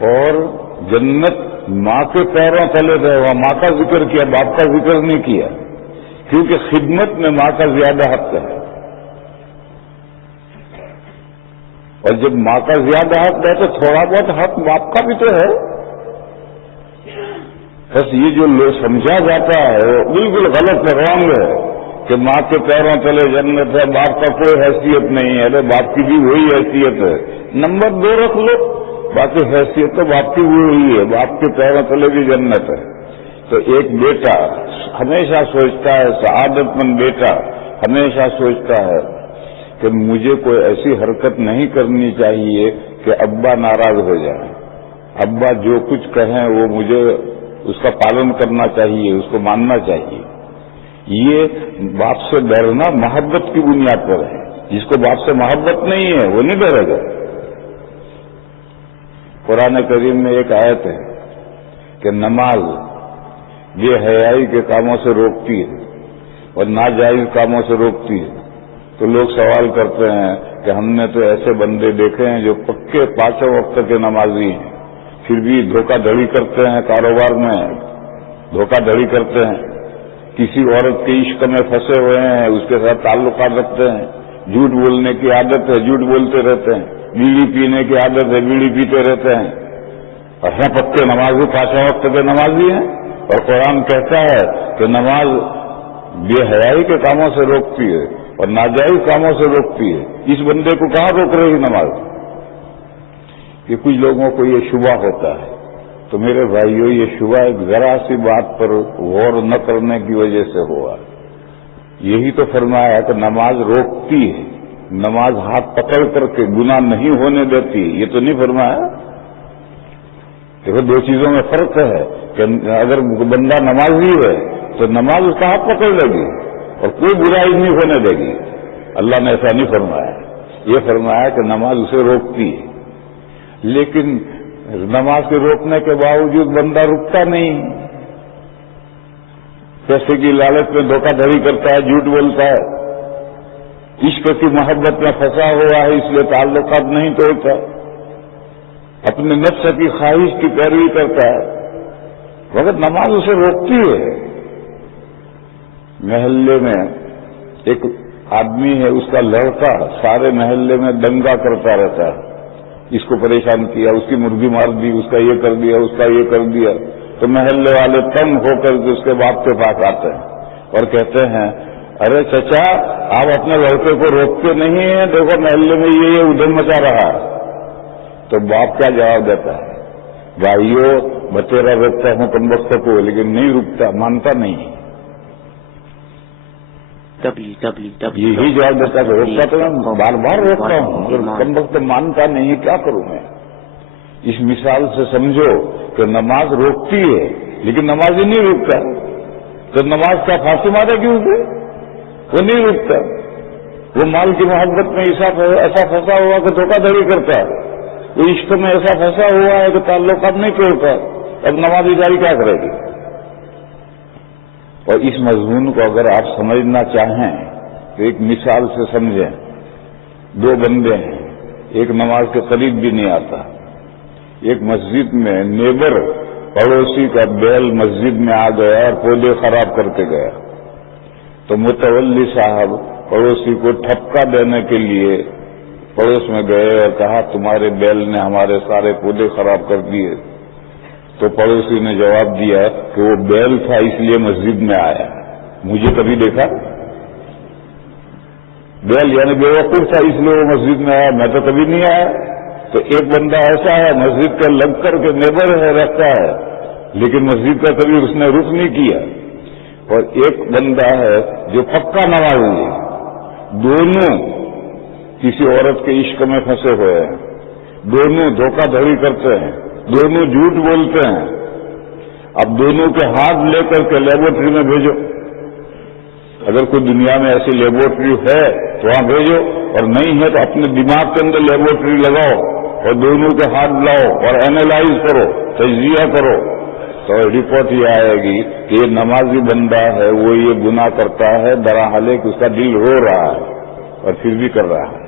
اور جنت ماں کے پیروں تلے رہے، وہاں ماں کا ذکر کیا، باپ کا ذکر نہیں کیا، کیونکہ خدمت میں ماں کا زیادہ حق ہے. اور جب ماں کا زیادہ حق ہے تو تھوڑا بہت حق باپ کا بھی تو ہے. بس یہ جو لوگ سمجھا جاتا ہے وہ بالکل غلط ہے، رانگ ہے کہ ماں کے پیروں تلے جنت ہے، باپ کا کوئی حیثیت نہیں ہے. ارے باپ کی بھی وہی حیثیت ہے. نمبر 2 رکھ لو، باقی حیثیت تو باپ کی وہی ہے، باپ کے پیروں تلے بھی جنت ہے. تو ایک بیٹا ہمیشہ سوچتا ہے، سعادت مند بیٹا ہمیشہ سوچتا ہے کہ مجھے کوئی ایسی حرکت نہیں کرنی چاہیے کہ ابا ناراض ہو جائیں. ابا جو کچھ کہیں وہ مجھے اس کا پالن کرنا چاہیے، اس کو ماننا چاہیے. یہ باپ سے ڈرنا محبت کی بنیاد پر ہے. جس کو باپ سے محبت نہیں ہے وہ نہیں ڈرے گا. قرآن کریم میں ایک آیت ہے کہ نماز بے حیائی کے کاموں سے روکتی ہے اور ناجائز کاموں سے روکتی ہے. تو لوگ سوال کرتے ہیں کہ ہم نے تو ایسے بندے دیکھے ہیں جو پکے 5 وقت کے نمازی ہیں، پھر بھی دھوکہ دھڑی کرتے ہیں، کاروبار میں دھوکہ دھڑی کرتے ہیں، کسی عورت کے عشق میں پھنسے ہوئے ہیں، اس کے ساتھ تعلقات رکھتے ہیں، جھوٹ بولنے کی عادت ہے، جھوٹ بولتے رہتے ہیں، بیڑی پینے کی عادت ہے، بیڑی پیتے رہتے ہیں، اور ہیں پکے نمازی 5 وقت کے نمازی ہیں. اور قرآن کہتا ہے کہ نماز بے حیائی کے کاموں سے روکتی ہے اور ناجائز کاموں سے روکتی ہے. اس بندے کو کہاں روک رہی نماز؟ کہ کچھ لوگوں کو یہ شبہ ہوتا ہے. تو میرے بھائیوں، یہ شبہ ایک ذرا سی بات پر غور نہ کرنے کی وجہ سے ہوا. یہی تو فرمایا ہے کہ نماز روکتی ہے، نماز ہاتھ پکڑ کر کے گناہ نہیں ہونے دیتی. یہ تو نہیں فرمایا. دیکھو 2 چیزوں میں فرق ہے کہ اگر بندہ نمازی ہے تو نماز اس کا ہاتھ پکڑ لے گی اور کوئی برائی نہیں ہونے دے گی. اللہ نے ایسا نہیں فرمایا. یہ فرمایا کہ نماز اسے روکتی ہے. لیکن نماز کے روکنے کے باوجود بندہ رکتا نہیں، پیسے کی لالچ میں دھوکہ دھڑی کرتا ہے، جھوٹ بولتا ہے، عشق کی محبت میں پھنسا ہوا ہے، اس لیے تعلقات نہیں توڑتا، اپنے نفس کی خواہش کی پیروی کرتا ہے، مگر نماز اسے روکتی ہے. محلے میں ایک آدمی ہے، اس کا لڑکا سارے محلے میں دنگا کرتا رہتا ہے، اس کو پریشان کیا، اس کی مرغی مار دی، اس کا یہ کر دیا، اس کا یہ کر دیا. تو محلے والے تنگ ہو کر کے اس کے باپ کے پاس آتے ہیں اور کہتے ہیں ارے چچا آپ اپنے لڑکے کو روکتے نہیں ہیں، دیکھو محلے میں یہ ادھم مچا رہا ہے. تو باپ کیا جواب دیتا ہے؟ بھائیو میں تیرا روکتا ہوں کمبخت کو، لیکن نہیں رکتا، مانتا نہیں. یہی جواب دیتا کہ روکتا تو میں بار بار روکتا ہوں، کمبخت مانتا نہیں، کیا کروں میں. اس مثال سے سمجھو کہ نماز روکتی ہے لیکن نماز ہی نہیں روکتا. تو نماز کا پھانسی مارے گی اسے؟ وہ نہیں رکتا. وہ مال کی محبت میں ایسا پھنسا ہوا کہ دھوکہ دھڑی کرتا ہے. وہ عشق میں ایسا پھنسا ہوا ہے کہ تعلقات نہیں توڑتا. اب نماز اداری کیا کرے گی؟ اور اس مضمون کو اگر آپ سمجھنا چاہیں تو ایک مثال سے سمجھیں. دو بندے ہیں، ایک نماز کے قریب بھی نہیں آتا. ایک مسجد میں نیبر پڑوسی کا بیل مسجد میں آ گیا اور پودے خراب کر کے گیا. تو متولی صاحب پڑوسی کو ٹھپکا دینے کے لیے پڑوس میں گئے اور کہا تمہارے بیل نے ہمارے سارے پودے خراب کر دیے. تو پڑوسی نے جواب دیا کہ وہ بیل تھا اس لیے مسجد میں آیا. مجھے کبھی دیکھا؟ بیل یعنی بے وقوف تھا اس لیے وہ مسجد میں آیا، میں تو کبھی نہیں آیا. تو ایک بندہ ایسا ہے مسجد کا لگ کر کے نیبر ہے، رکھتا ہے، لیکن مسجد کا کبھی اس نے رخ نہیں کیا. اور ایک بندہ ہے جو پکا نمازی ہے، دونوں کسی عورت کے عشق میں پھنسے ہوئے ہیں، دونوں دھوکہ دھڑی کرتے ہیں، دونوں جھوٹ بولتے ہیں. اب دونوں کے ہاتھ لے کر کے لیبورٹری میں بھیجو. اگر کوئی دنیا میں ایسی لیبورٹری ہے تو وہاں بھیجو، اور نہیں ہے تو اپنے دماغ کے اندر لیبورٹری لگاؤ اور دونوں کے ہاتھ لاؤ اور اینالائز کرو، تجزیہ کرو. تو رپورٹ یہ آئے گی کہ یہ نمازی بندہ ہے، وہ یہ گناہ کرتا ہے، درحال کہ اس کا دل رو رہا ہے اور پھر بھی کر رہا ہے.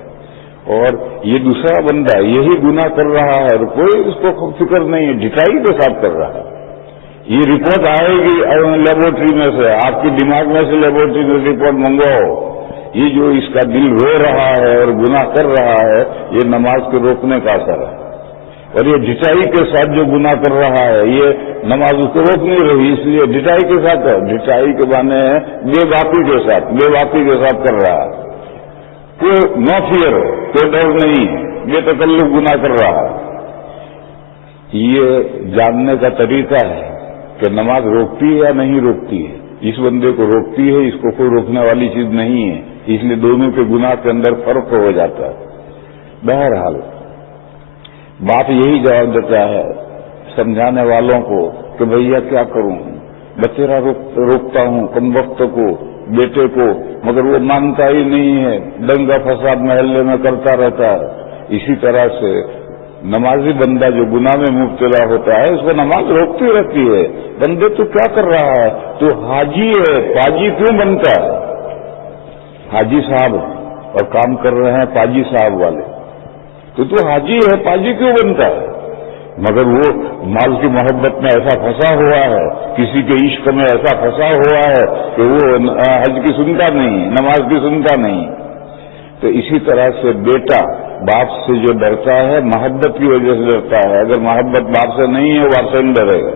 اور یہ دوسرا بندہ یہی گناہ کر رہا ہے اور کوئی اس کو فکر نہیں ہے، ڈٹائی کے ساتھ کر رہا ہے. یہ رپورٹ آئے گی لیبورٹری میں سے، آپ کے دماغ میں سے لیبورٹری میں رپورٹ منگواؤ. یہ جو اس کا دل رو رہا ہے اور گناہ کر رہا ہے، یہ نماز کے روکنے کا اثر ہے. اور یہ ڈٹائی کے ساتھ جو گناہ کر رہا ہے، یہ نماز اس کو روک نہیں رہی، اس لیے ڈٹائی کے ساتھ ہے. ڈٹائی کے معنی ہے بے باقی کے ساتھ کر رہا ہے. کوئی نو فیئر، کوئی ڈر نہیں، بے تکلف گناہ کر رہا ہے. یہ جاننے کا طریقہ ہے کہ نماز روکتی ہے یا نہیں روکتی ہے. اس بندے کو روکتی ہے، اس کو کوئی روکنے والی چیز نہیں ہے، اس لیے دونوں کے گناہ کے اندر فرق ہو جاتا ہے. بہرحال بات یہی جواب دیتا ہے سمجھانے والوں کو کہ بھیا کیا کروں، بچیرا روکتا ہوں کم وقت کو، بیٹے کو، مگر وہ مانتا ہی نہیں ہے، دنگا فساد محلے میں کرتا رہتا ہے. اسی طرح سے نمازی بندہ جو گناہ میں مبتلا ہوتا ہے، اس کو نماز روکتی رہتی ہے. بندے تو کیا کر رہا ہے؟ تو حاجی ہے، پاجی کیوں بنتا ہے؟ حاجی صاحب اور کام کر رہے ہیں پاجی صاحب والے، تو حاجی ہے، پاجی کیوں بنتا ہے؟ مگر وہ مال کی محبت میں ایسا پھنسا ہوا ہے، کسی کے عشق میں ایسا پھنسا ہوا ہے کہ وہ حج کی سنتا نہیں، نماز کی سنتا نہیں. تو اسی طرح سے بیٹا باپ سے جو ڈرتا ہے، محبت کی وجہ سے ڈرتا ہے. اگر محبت باپ سے نہیں ہے، باپ سے نہیں ڈرے گا.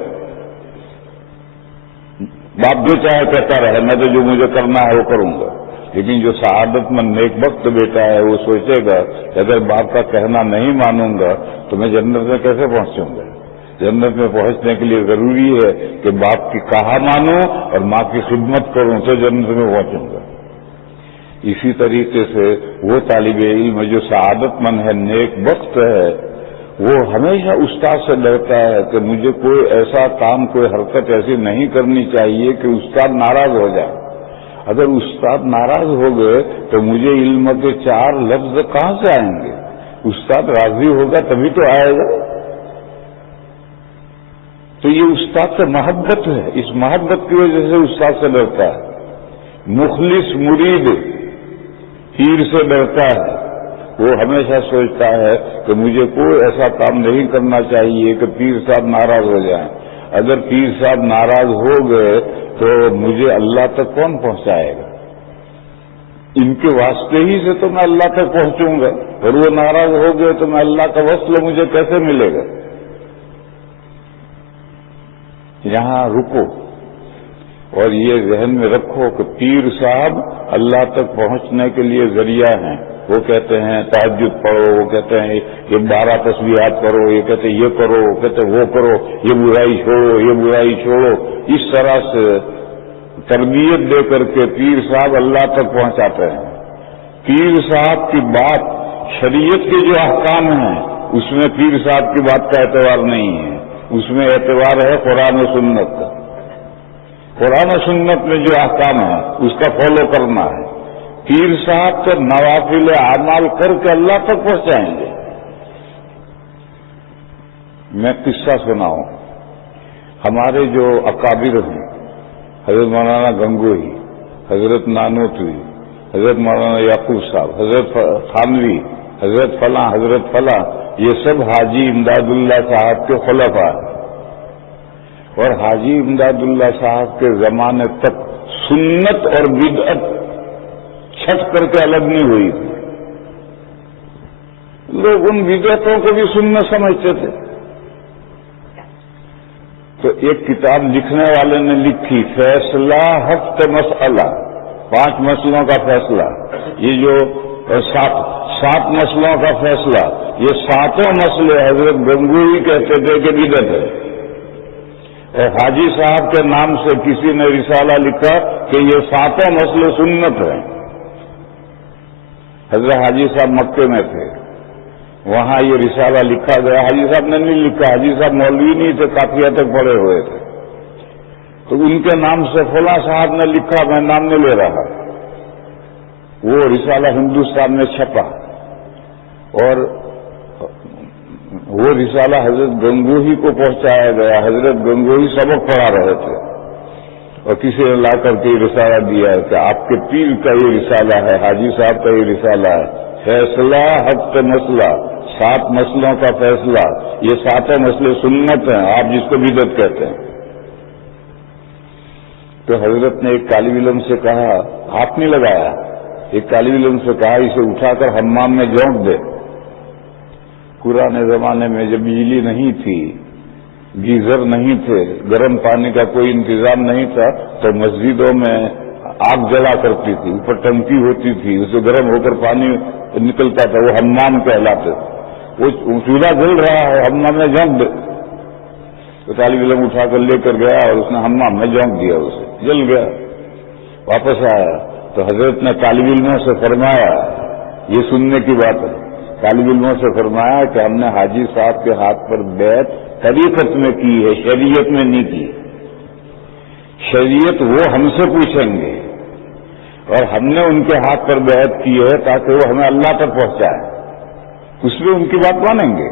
باپ جو چاہے کہتا رہے، میں تو جو مجھے کرنا ہے وہ کروں گا. لیکن جو سعادت مند نیک بخت بیٹا ہے، وہ سوچے گا کہ اگر باپ کا کہنا نہیں مانوں گا تو میں جنت میں کیسے پہنچوں گا. جنت میں پہنچنے کے لیے ضروری ہے کہ باپ کی کہا مانوں اور ماں کی خدمت کروں تو جنت میں پہنچوں گا. اسی طریقے سے وہ طالب علم جو سعادت مند ہے، نیک بخت ہے، وہ ہمیشہ استاد سے ڈرتا ہے کہ مجھے کوئی ایسا کام، کوئی حرکت ایسی نہیں کرنی چاہیے کہ استاد ناراض ہو جائے. اگر استاد ناراض ہو گئے تو مجھے علم کے 4 لفظ کہاں سے آئیں گے؟ استاد راضی ہوگا تبھی تو آئے گا. تو یہ استاد سے محبت ہے، اس محبت کی وجہ سے استاد سے ڈرتا ہے. مخلص مرید پیر سے ڈرتا ہے. وہ ہمیشہ سوچتا ہے کہ مجھے کوئی ایسا کام نہیں کرنا چاہیے کہ پیر صاحب ناراض ہو جائیں. اگر پیر صاحب ناراض ہو گئے تو مجھے اللہ تک کون پہنچائے گا؟ ان کے واسطے ہی سے تو میں اللہ تک پہنچوں گا، اور وہ ناراض ہو گئے تو میں اللہ کا وصل مجھے کیسے ملے گا؟ یہاں رکو اور یہ ذہن میں رکھو کہ پیر صاحب اللہ تک پہنچنے کے لیے ذریعہ ہیں. وہ کہتے ہیں تہجد پڑھو، وہ کہتے ہیں یہ 12 تسبیحات کرو، یہ کہتے ہیں یہ کرو، وہ کہتے ہیں وہ کرو، یہ برائی چھوڑو، یہ برائی چھوڑو. اس طرح سے تربیت دے کر کے پیر صاحب اللہ تک پہنچاتے ہیں. پیر صاحب کی بات، شریعت کے جو احکام ہیں اس میں پیر صاحب کی بات کا اعتبار نہیں ہے، اس میں اعتبار ہے قرآن و سنت کا. قرآن و سنت میں جو احکام ہے اس کا فالو کرنا ہے. پیر صاحب تو نوافل اعمال کر کے اللہ تک پہنچائیں گے. میں قصہ سناؤں. ہمارے جو اکابر ہیں، حضرت مولانا گنگوہی، حضرت نانوتوی، حضرت مولانا یعقوب صاحب، حضرت تھانوی، حضرت فلاں، یہ سب حاجی امداد اللہ صاحب کے خلفاء ہیں. اور حاجی امداد اللہ صاحب کے زمانے تک سنت اور بدعت چھٹ کر کے الگ نہیں ہوئی تھی. لوگ ان بدعتوں کو بھی سنت سمجھتے تھے. تو ایک کتاب لکھنے والے نے لکھی، فیصلہ ہفت مسئلہ، 5 مسئلوں کا فیصلہ. یہ جو 7 مسئلوں کا فیصلہ، یہ 7 مسئلے حضرت گنگوہی کہتے تھے کہ بدعت ہے. اور حاجی صاحب کے نام سے کسی نے رسالہ لکھا کہ یہ 7 مسئلے سنت ہیں. حضرت حاجی صاحب مکے میں تھے، وہاں یہ رسالہ لکھا گیا. حاجی صاحب نے نہیں لکھا، حاجی صاحب مولوی نہیں تھے، کافیہ تک پڑے ہوئے تھے. تو ان کے نام سے فلاں صاحب نے لکھا، میں نام نہیں لے رہا. وہ رسالہ ہندوستان میں چھپا، اور وہ رسالہ حضرت گنگوہی کو پہنچایا گیا. حضرت گنگوہی سبق پڑھا رہے تھے اور کسی نے لا کر کے یہ رسالہ دیا ہے کہ آپ کے پیر کا یہ رسالہ ہے، حاجی صاحب کا یہ رسالہ ہے، فیصلہ ہفت مسئلہ، 7 مسئلوں کا فیصلہ. یہ 7 مسئلے سنت ہیں، آپ جس کو بدعت کہتے ہیں. تو حضرت نے ایک طالب علم سے کہا، ہاتھ نہیں لگایا، ایک طالب علم سے کہا اسے اٹھا کر حمام میں جھونک دے. پرانے زمانے میں جب بجلی نہیں تھی، گیزر نہیں تھے، گرم پانی کا کوئی انتظام نہیں تھا، تو مسجدوں میں آگ جلا کرتی تھی، اوپر ٹنکی ہوتی تھی، اسے گرم ہو کر پانی نکلتا تھا، وہ حمام کہلاتے تھے. وہ چولہا جل رہا ہے، حمام میں جھونک دے. تو طالب علم اٹھا کر لے کر گیا اور اس نے حمام میں جھونک دیا، اسے جل گیا. واپس آیا تو حضرت نے طالب علموں سے فرمایا، یہ سننے کی بات ہے، طالب علموں سے فرمایا کہ ہم نے حاجی صاحب کے ہاتھ پر بیعت طریقت میں کی ہے، شریعت میں نہیں کی. شریعت وہ ہم سے پوچھیں گے، اور ہم نے ان کے ہاتھ پر بیعت کی ہے تاکہ وہ ہمیں اللہ تک پہنچائے. اس میں ان کی بات مانیں گے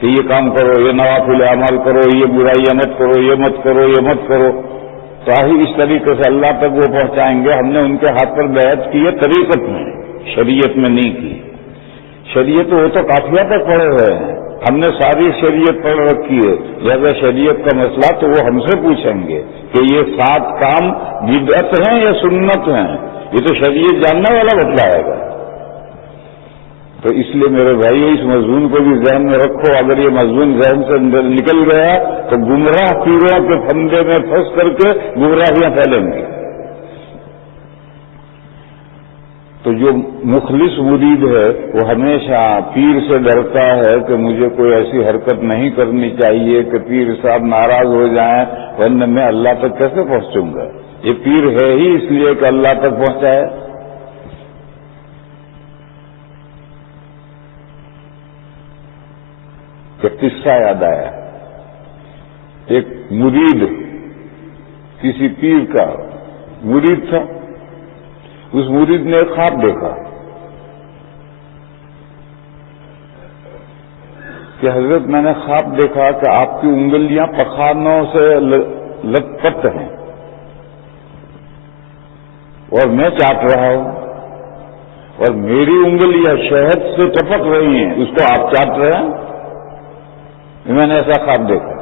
کہ یہ کام کرو، یہ نوافل اعمال کرو، یہ برائیاں مت کرو، یہ مت کرو، یہ مت کرو. تاہی اس طریقے سے اللہ تک وہ پہنچائیں گے. ہم نے ان کے ہاتھ پر بیعت کی ہے طریقت میں، شریعت میں نہیں کی. شریعت وہ تو کافیہ تک پڑے ہوئے ہیں، ہم نے ساری شریعت پڑھ رکھی ہے. لہذا شریعت کا مسئلہ تو وہ ہم سے پوچھیں گے کہ یہ 7 کام بدعت ہیں یا سنت ہیں. یہ تو شریعت جاننے والا بتلائے گا. تو اس لیے میرے بھائیو، اس مضمون کو بھی ذہن میں رکھو. اگر یہ مضمون ذہن سے نکل گیا تو گمراہ پیروں کے پھندے میں پھنس کر کے گمراہیاں پھیلیں گی. تو جو مخلص مرید ہے وہ ہمیشہ پیر سے ڈرتا ہے کہ مجھے کوئی ایسی حرکت نہیں کرنی چاہیے کہ پیر صاحب ناراض ہو جائیں، ورنہ میں اللہ تک کیسے پہنچوں گا. یہ پیر ہے ہی اس لیے کہ اللہ تک پہنچائے. ایک قصہ یاد آیا. ایک مرید، کسی پیر کا مرید تھا. اس مرید نے ایک خواب دیکھا کہ حضرت میں نے خواب دیکھا کہ آپ کی انگلیاں پخانوں سے لت پت ہیں اور میں چاٹ رہا ہوں، اور میری انگلیاں شہد سے ٹپک رہی ہیں، اس کو آپ چاٹ رہے ہیں. میں نے ایسا خواب دیکھا.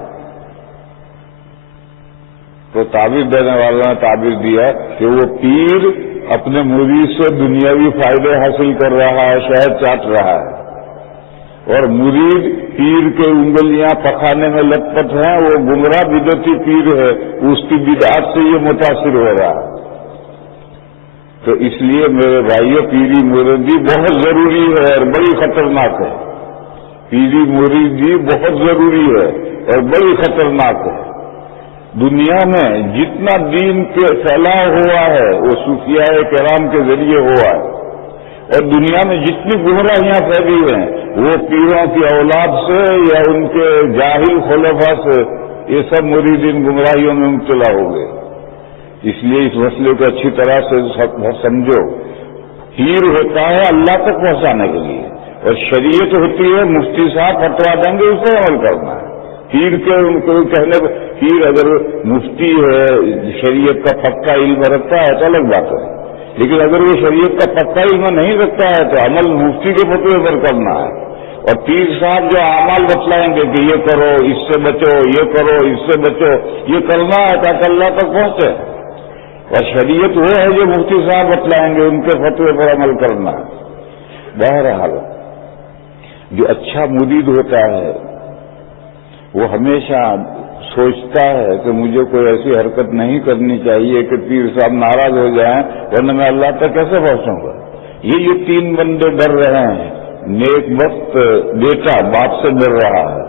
تو تعبیر دینے والوں نے تعبیر دیا کہ وہ پیر اپنے مرید سے دنیاوی فائدے حاصل کر رہا ہے، شہد چاٹ رہا ہے، اور مرید پیر کے انگلیاں پخانے میں لت پت ہیں، وہ گمراہ بدعتی پیر ہے، اس کی بدعات سے یہ متاثر ہو رہا ہے. تو اس لیے میرے بھائیوں، پیری مریدی بہت ضروری ہے اور بڑی خطرناک ہے. پیری مریدی بہت ضروری ہے اور بڑی خطرناک ہے. دنیا میں جتنا دین کے پھیلاؤ ہوا ہے وہ صوفیاء کرام کے ذریعے ہوا ہے، اور دنیا میں جتنی گمراہیاں پھیلی ہیں وہ پیروں کی اولاد سے یا ان کے جاہل خلفاء سے، یہ سب مریدین گمراہیوں میں مبتلا ہو گئے. اس لیے اس مسئلے کو اچھی طرح سے سمجھو. پیر ہوتا ہے اللہ تک پہنچانے کے لیے، اور شریعت ہوتی ہے مفتی صاحب فتوا دیں گے اس پر عمل کرنا ہے۔ پیر کے ان کو کہنے پر پیر اگر مفتی ہے، شریعت کا پکا علم رکھتا ہے تو الگ بات ہے، لیکن اگر وہ شریعت کا پکا علم نہیں رکھتا ہے تو عمل مفتی کے فتوے پر کرنا ہے۔ اور پیر صاحب جو اعمال بتلائیں گے کہ یہ کرو، اس سے بچو، یہ کرو، اس سے بچو، یہ کرنا ہے تاکہ اللہ تک پہنچے۔ اور شریعت وہ ہے جو مفتی صاحب بتلائیں گے، ان کے فتوے پر عمل کرنا ہے۔ بہرحال جو اچھا مرید ہوتا ہے وہ ہمیشہ سوچتا ہے کہ مجھے کوئی ایسی حرکت نہیں کرنی چاہیے کہ پیر صاحب ناراض ہو جائیں، ورنہ میں اللہ تک کیسے پہنچوں گا۔ یہ تین بندے ڈر رہے ہیں۔ نیک وقت بیٹا باپ سے ڈر رہا ہے،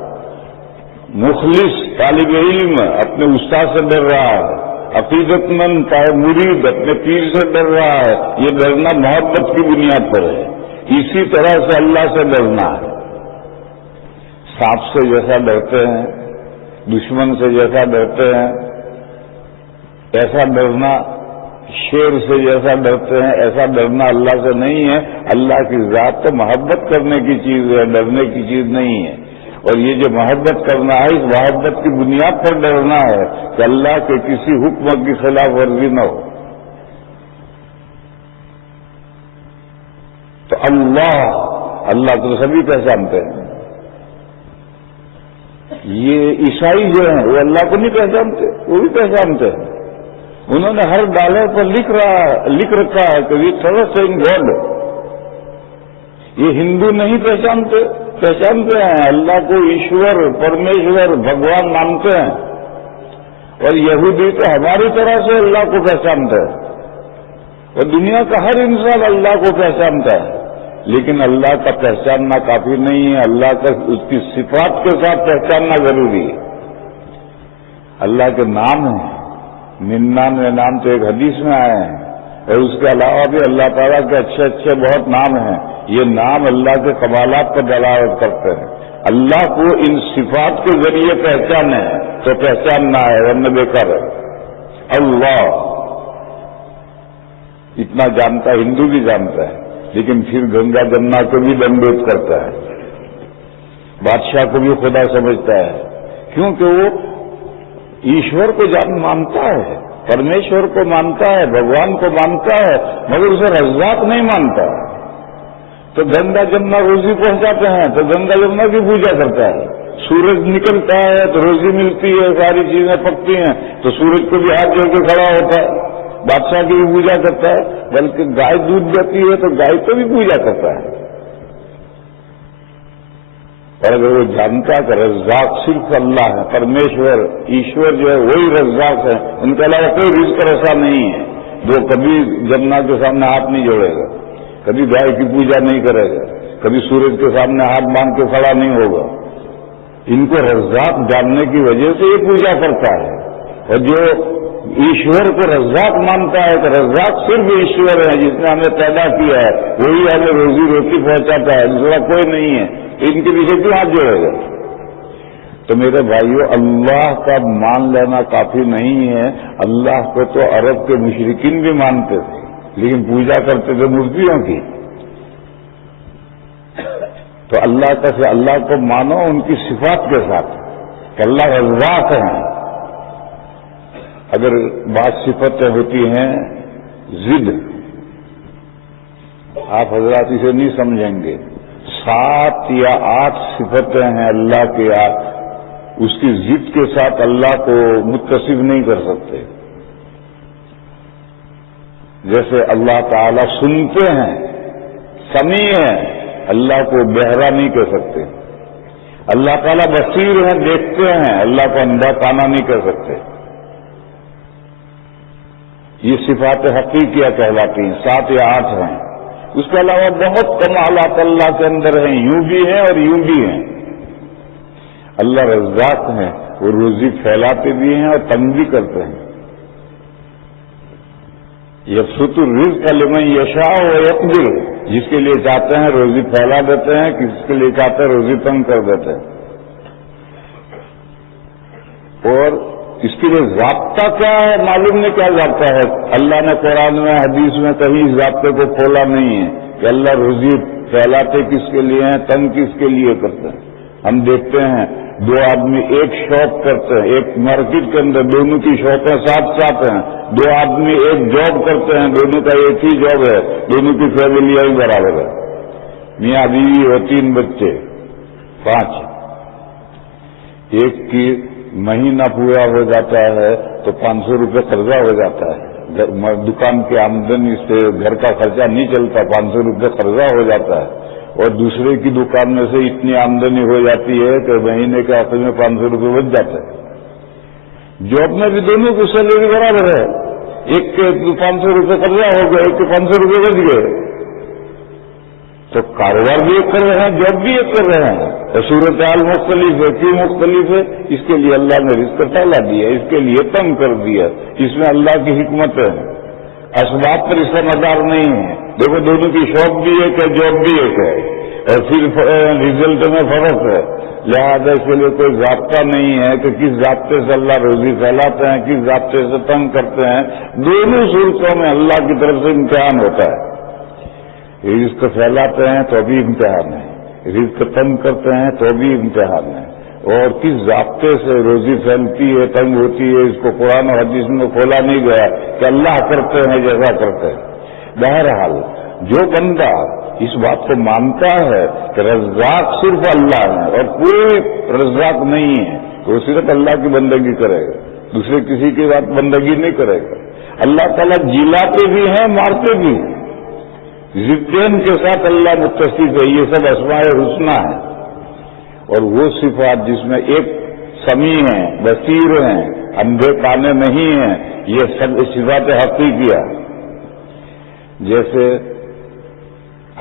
مخلص طالب علم اپنے استاد سے ڈر رہا ہے، عقیدت مند مرید اپنے پیر سے ڈر رہا ہے۔ یہ ڈرنا محبت کی بنیاد پر ہے۔ اسی طرح سے اللہ سے ڈرنا ہے۔ سانپ سے جیسا ڈرتے ہیں، دشمن سے جیسا ڈرتے ہیں، ایسا ڈرنا، شیر سے جیسا ڈرتے ہیں ایسا ڈرنا اللہ سے نہیں ہے۔ اللہ کی ذات تو محبت کرنے کی چیز ہے، ڈرنے کی چیز نہیں ہے۔ اور یہ جو محبت کرنا ہے، اس محبت کی بنیاد پر ڈرنا ہے کہ اللہ کے کسی حکم کی خلاف ورزی نہ ہو۔ تو اللہ تو سبھی پہچانتے ہیں۔ یہ عیسائی جو ہیں وہ اللہ کو نہیں پہچانتے، وہ بھی پہچانتے ہیں۔ انہوں نے ہر ڈالر پر لکھ رکھا ہے کہ وی ٹرسٹ ان گاڈ۔ یہ ہندو نہیں پہچانتے ہیں اللہ کو ایشور، پرمیشور، بھگوان مانتے ہیں۔ اور یہودی تو ہماری طرح سے اللہ کو پہچانتا ہے، اور دنیا کا ہر انسان اللہ کو پہچانتا ہے۔ لیکن اللہ کا پہچاننا کافی نہیں ہے، اللہ کا اس کی صفات کے ساتھ پہچاننا ضروری ہے۔ اللہ کے نام ہیں، 99 نام تو ایک حدیث میں آئے ہیں، اور اس کے علاوہ بھی اللہ تعالیٰ کے اچھے اچھے بہت نام ہیں۔ یہ نام اللہ کے کمالات پر دلالت کرتے ہیں۔ اللہ کو ان صفات کے ذریعے پہچانے تو پہچاننا ہے، ورنہ بیکار ہے۔ اللہ اتنا جانتا ہے، ہندو بھی جانتا ہے، لیکن پھر گنگا جمنا کو بھی دنڈوت کرتا ہے، بادشاہ کو بھی خدا سمجھتا ہے، کیونکہ وہ ایشور کو مانتا ہے، پرمیشور کو مانتا ہے، بھگوان کو مانتا ہے، مگر اسے رزاق نہیں مانتا۔ تو گنگا جمنا روزی پہنچاتے ہیں تو گنگا جمنا کی پوجا کرتا ہے۔ سورج نکلتا ہے تو روزی ملتی ہے، ساری چیزیں پکتی ہیں تو سورج کو بھی ہاتھ جوڑ کے کھڑا ہوتا ہے، بادشاہ کی بھی پوجا کرتا ہے، بلکہ گائے دودھ دیتی ہے تو گائے کو بھی پوجا کرتا ہے۔ اور اگر وہ جانتا کہ رزاق صرف اللہ ہے، پرمیشور ایشور جو ہے وہی رزاق ہے، ان کے علاوہ کوئی رزق رسا نہیں ہے، جو کبھی جمنا کے سامنے ہاتھ نہیں جوڑے گا، کبھی گائے کی پوجا نہیں کرے گا، کبھی سورج کے سامنے ہاتھ باندھ کے کھڑا نہیں ہوگا۔ ان کو رزاق جاننے کی وجہ سے یہ پوجا کرتا ہے۔ اور جو ایشور کو رزاق مانتا ہے تو رزاق صرف ایشور ہے، جس نے ہمیں پیدا کیا ہے، وہی ہمیں روزی روٹی پہنچاتا ہے، دوسرا کوئی نہیں ہے۔ ان کے پیچھے کیوں ہاتھ جوڑے گا؟ تو میرے بھائیوں، اللہ کا مان لینا کافی نہیں ہے۔ اللہ کو تو عرب کے مشرکین بھی مانتے تھے، لیکن پوجا کرتے تھے مورتیوں کی۔ تو اللہ کو مانو ان کی صفات کے ساتھ کہ اللہ رزاق ہیں۔ اگر بعض صفتیں ہوتی ہیں ضد، آپ حضرات اسے نہیں سمجھیں گے، 7 یا 8 صفتیں ہیں اللہ کی، اس کی ضد کے ساتھ اللہ کو متصف نہیں کر سکتے۔ جیسے اللہ تعالی سنتے ہیں، سمیع ہیں، اللہ کو بہرا نہیں کہہ سکتے۔ اللہ تعالیٰ بصیر ہیں، دیکھتے ہیں، اللہ کو اندھا کانا نہیں کہہ سکتے۔ یہ صفات حقیقیہ کہلاتی ہیں، 7 یا 8 ہیں۔ اس کے علاوہ بہت کمالات اللہ کے اندر ہیں، یوں بھی ہیں اور یوں بھی ہیں۔ اللہ رزاق ہیں، وہ روزی پھیلاتے بھی ہیں اور تنگ بھی کرتے ہیں۔ یبسط الرزق لمن یشاء ویقدر، جس کے لیے چاہتے ہیں روزی پھیلا دیتے ہیں، کس کے لیے چاہتے ہیں روزی تنگ کر دیتے ہیں۔ اور اس کے لیے ضابطہ کیا ہے معلوم نہیں کیا ضابطہ ہے. اللہ نے قرآن میں حدیث میں کہیں اس ضابطے کو کھولا نہیں ہے کہ اللہ روزی پھیلاتے کس کے لیے ہیں, تنگ کس کے لیے کرتے ہیں. ہم دیکھتے ہیں دو آدمی ایک شاپ کرتے ہیں, ایک مارکیٹ کے اندر دونوں کی شاپیں ساتھ ساتھ ہیں. دو آدمی ایک جاب کرتے ہیں, دونوں کا ایک ہی جاب ہے, دونوں کی فیملیاں ہی برابر ہے. میاں بیوی اور 3 بچے 5. ایک کی مہینہ پورا ہو جاتا ہے تو 500 روپے قرضہ ہو جاتا ہے. دکان کی آمدنی سے گھر کا خرچہ نہیں چلتا, 500 روپے قرضہ ہو جاتا ہے. اور دوسرے کی دکان میں سے اتنی آمدنی ہو جاتی ہے کہ مہینے کے آخر میں 500 روپے بچ جاتا ہے. جاب میں بھی دونوں کی سیلری برابر ہے, ایک کے 500 روپے قرضہ ہو گیا, ایک کے 500 روپے بچ گئے. تو کاروبار بھی ایک کر رہے ہیں, جاب بھی ایک کر رہے ہیں, اور صورتحال مختلف ہے. کیوں مختلف ہے؟ اس کے لیے اللہ نے رزق پھیلا دیا, اس کے لیے تنگ کر دیا. اس میں اللہ کی حکمت ہے, اسباب پر اس کا مدار نہیں ہے. دیکھو دونوں کی شاپ بھی ایک ہے, جاب بھی ایک ہے, اور پھر رزلٹ میں فرق ہے. لہذا اس کے لیے کوئی ضابطہ نہیں ہے کہ کس ضابطے سے اللہ روزی پھیلاتے ہیں, کس ضابطے سے تنگ کرتے ہیں. دونوں صورتوں میں اللہ کی طرف سے امتحان ہوتا ہے. رزق پھیلاتے ہیں تو بھی امتحان ہے, رزق تنگ کرتے ہیں تو بھی امتحان ہے. اور کس ضابطے سے روزی پھیلتی ہے, تنگ ہوتی ہے, اس کو قرآن اور حدیث میں کھولا نہیں گیا کہ اللہ کرتے ہیں جیسا کرتے ہیں. بہرحال جو بندہ اس بات کو مانتا ہے کہ رزاق صرف اللہ ہے اور کوئی رزاق نہیں ہے, تو وہ صرف اللہ کی بندگی کرے گا, دوسرے کسی کی بات بندگی نہیں کرے گا. اللہ تعالیٰ جلاتے بھی ہیں, مارتے بھی ہیں. ضدین کے ساتھ اللہ متصف ہے. یہ سب اسماء حسنی ہے. اور وہ صفات جس میں ایک سمیع ہیں, بصیر ہیں, اندھے کانے نہیں ہیں, یہ سب صفات حقیقیہ. جیسے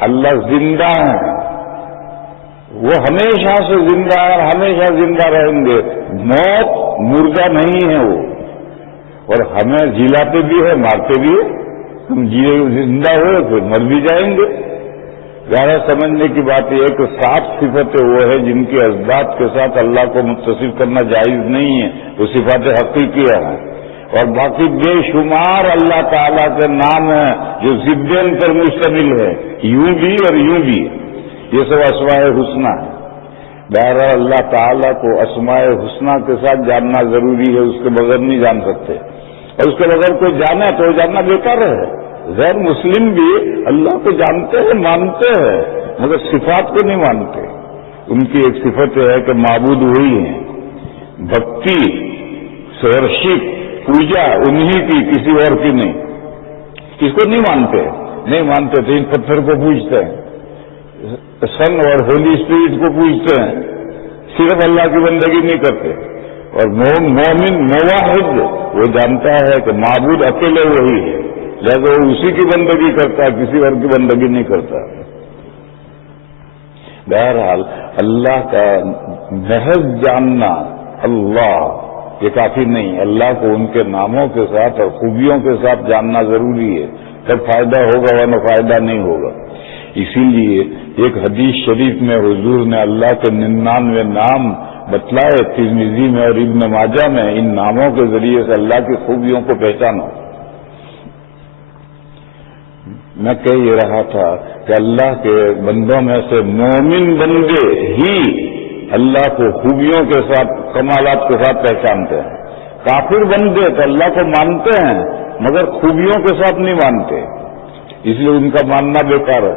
اللہ زندہ ہے, وہ ہمیشہ سے زندہ ہے اور ہمیشہ زندہ رہیں گے. موت مردہ نہیں ہے وہ, اور ہمیں جلاتے بھی ہے, مارتے بھی ہے. ہم زندہ ہوئے پھر مر بھی جائیں گے. ظاہر سمجھنے کی بات یہ ہے کہ 7 صفتیں وہ ہیں جن کے اسباب کے ساتھ اللہ کو متصف کرنا جائز نہیں ہے, وہ صفات حقیقیہ ہیں. اور باقی بے شمار اللہ تعالیٰ کے نام ہیں جو ضدین پر مشتمل ہے, یوں بھی اور یوں بھی. یہ سب اسماء حسنی ہے. بہرحال اللہ تعالیٰ کو اسماء حسنی کے ساتھ جاننا ضروری ہے, اس کے بغیر نہیں جان سکتے. اور اس کے بغیر کوئی جانا تو جاننا بیکار ہے. غیر مسلم بھی اللہ کو جانتے ہیں, مانتے ہیں, مگر صفات کو نہیں مانتے. ان کی ایک صفت ہے کہ معبود وہی ہیں, بھکتی, ورشپ, پوجا انہی کی, کسی اور کی نہیں. اس کو نہیں مانتے تو ان پتھر کو پوجتے ہیں, سن اور ہولی اسپرٹ کو پوجتے ہیں, صرف اللہ کی بندگی نہیں کرتے. اور مومن موحد وہ جانتا ہے کہ معبود اکیلے وہی ہے, لہذا وہ اسی کی بندگی کرتا ہے, کسی اور کی بندگی نہیں کرتا. بہرحال اللہ کا محض جاننا اللہ یہ کافی نہیں. اللہ کو ان کے ناموں کے ساتھ اور خوبیوں کے ساتھ جاننا ضروری ہے, تب فائدہ ہوگا ورنہ فائدہ نہیں ہوگا. اسی لیے ایک حدیث شریف میں حضور نے اللہ کے 99 نام بتلائے, ترمذی میں اور ابن ماجہ میں. ان ناموں کے ذریعے سے اللہ کی خوبیوں کو پہچانو. میں کہہ یہ رہا تھا کہ اللہ کے بندوں میں سے مومن بندے ہی اللہ کو خوبیوں کے ساتھ, کمالات کے ساتھ پہچانتے ہیں. کافر بندے تو اللہ کو مانتے ہیں مگر خوبیوں کے ساتھ نہیں مانتے, اس لیے ان کا ماننا بیکار ہے.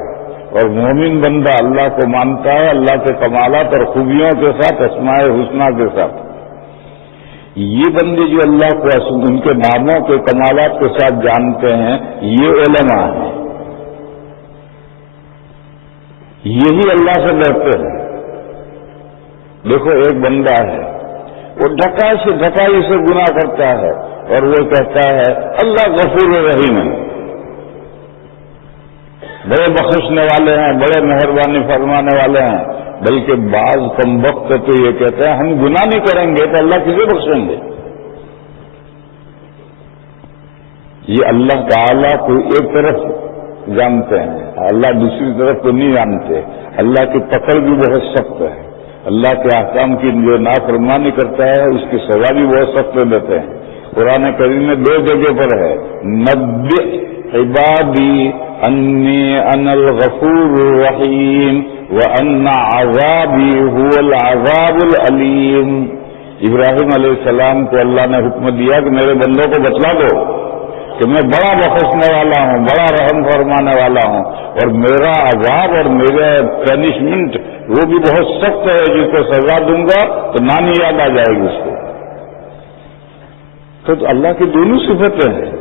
اور مومن بندہ اللہ کو مانتا ہے, اللہ کے کمالات اور خوبیوں کے ساتھ, اسماء حسنی کے ساتھ. یہ بندے جو اللہ کو ان کے ناموں کے کمالات کے ساتھ جانتے ہیں, یہ علماء ہیں, یہی اللہ سے ڈرتے ہیں. دیکھو ایک بندہ ہے, وہ ڈھکائی سے گناہ کرتا ہے اور وہ کہتا ہے اللہ غفور رحیم ہے, بڑے بخشنے والے ہیں, بڑے مہربانی فرمانے والے ہیں. بلکہ بعض کم وقت تو یہ کہتے ہیں ہم گناہ نہیں کریں گے تو اللہ کسے بخشیں گے. یہ اللہ تعالیٰ کو ایک طرف جانتے ہیں, اللہ دوسری طرف کو نہیں جانتے. اللہ کی پکڑ بھی بہت سخت ہے. اللہ کے احکام کی جو نافرمانی کرتا ہے اس کی سزا بھی بہت سخت دیتے ہیں. قرآن کریم میں 2 جگہ پر ہے، نبئ عبادی انی انا الغفور الرحیم وان عذابی هو العذاب العلیم. ابراہیم علیہ السلام کو اللہ نے حکم دیا کہ میرے بندوں کو بتلا دو کہ میں بڑا بخشنے والا ہوں، بڑا رحم فرمانے والا ہوں، اور میرا عذاب اور میرا پنشمنٹ وہ بھی بہت سخت ہے، جس کو سزا دوں گا تو نانی یاد آ جائے گی اس کو. تو اللہ کی دونوں صفتیں ہیں،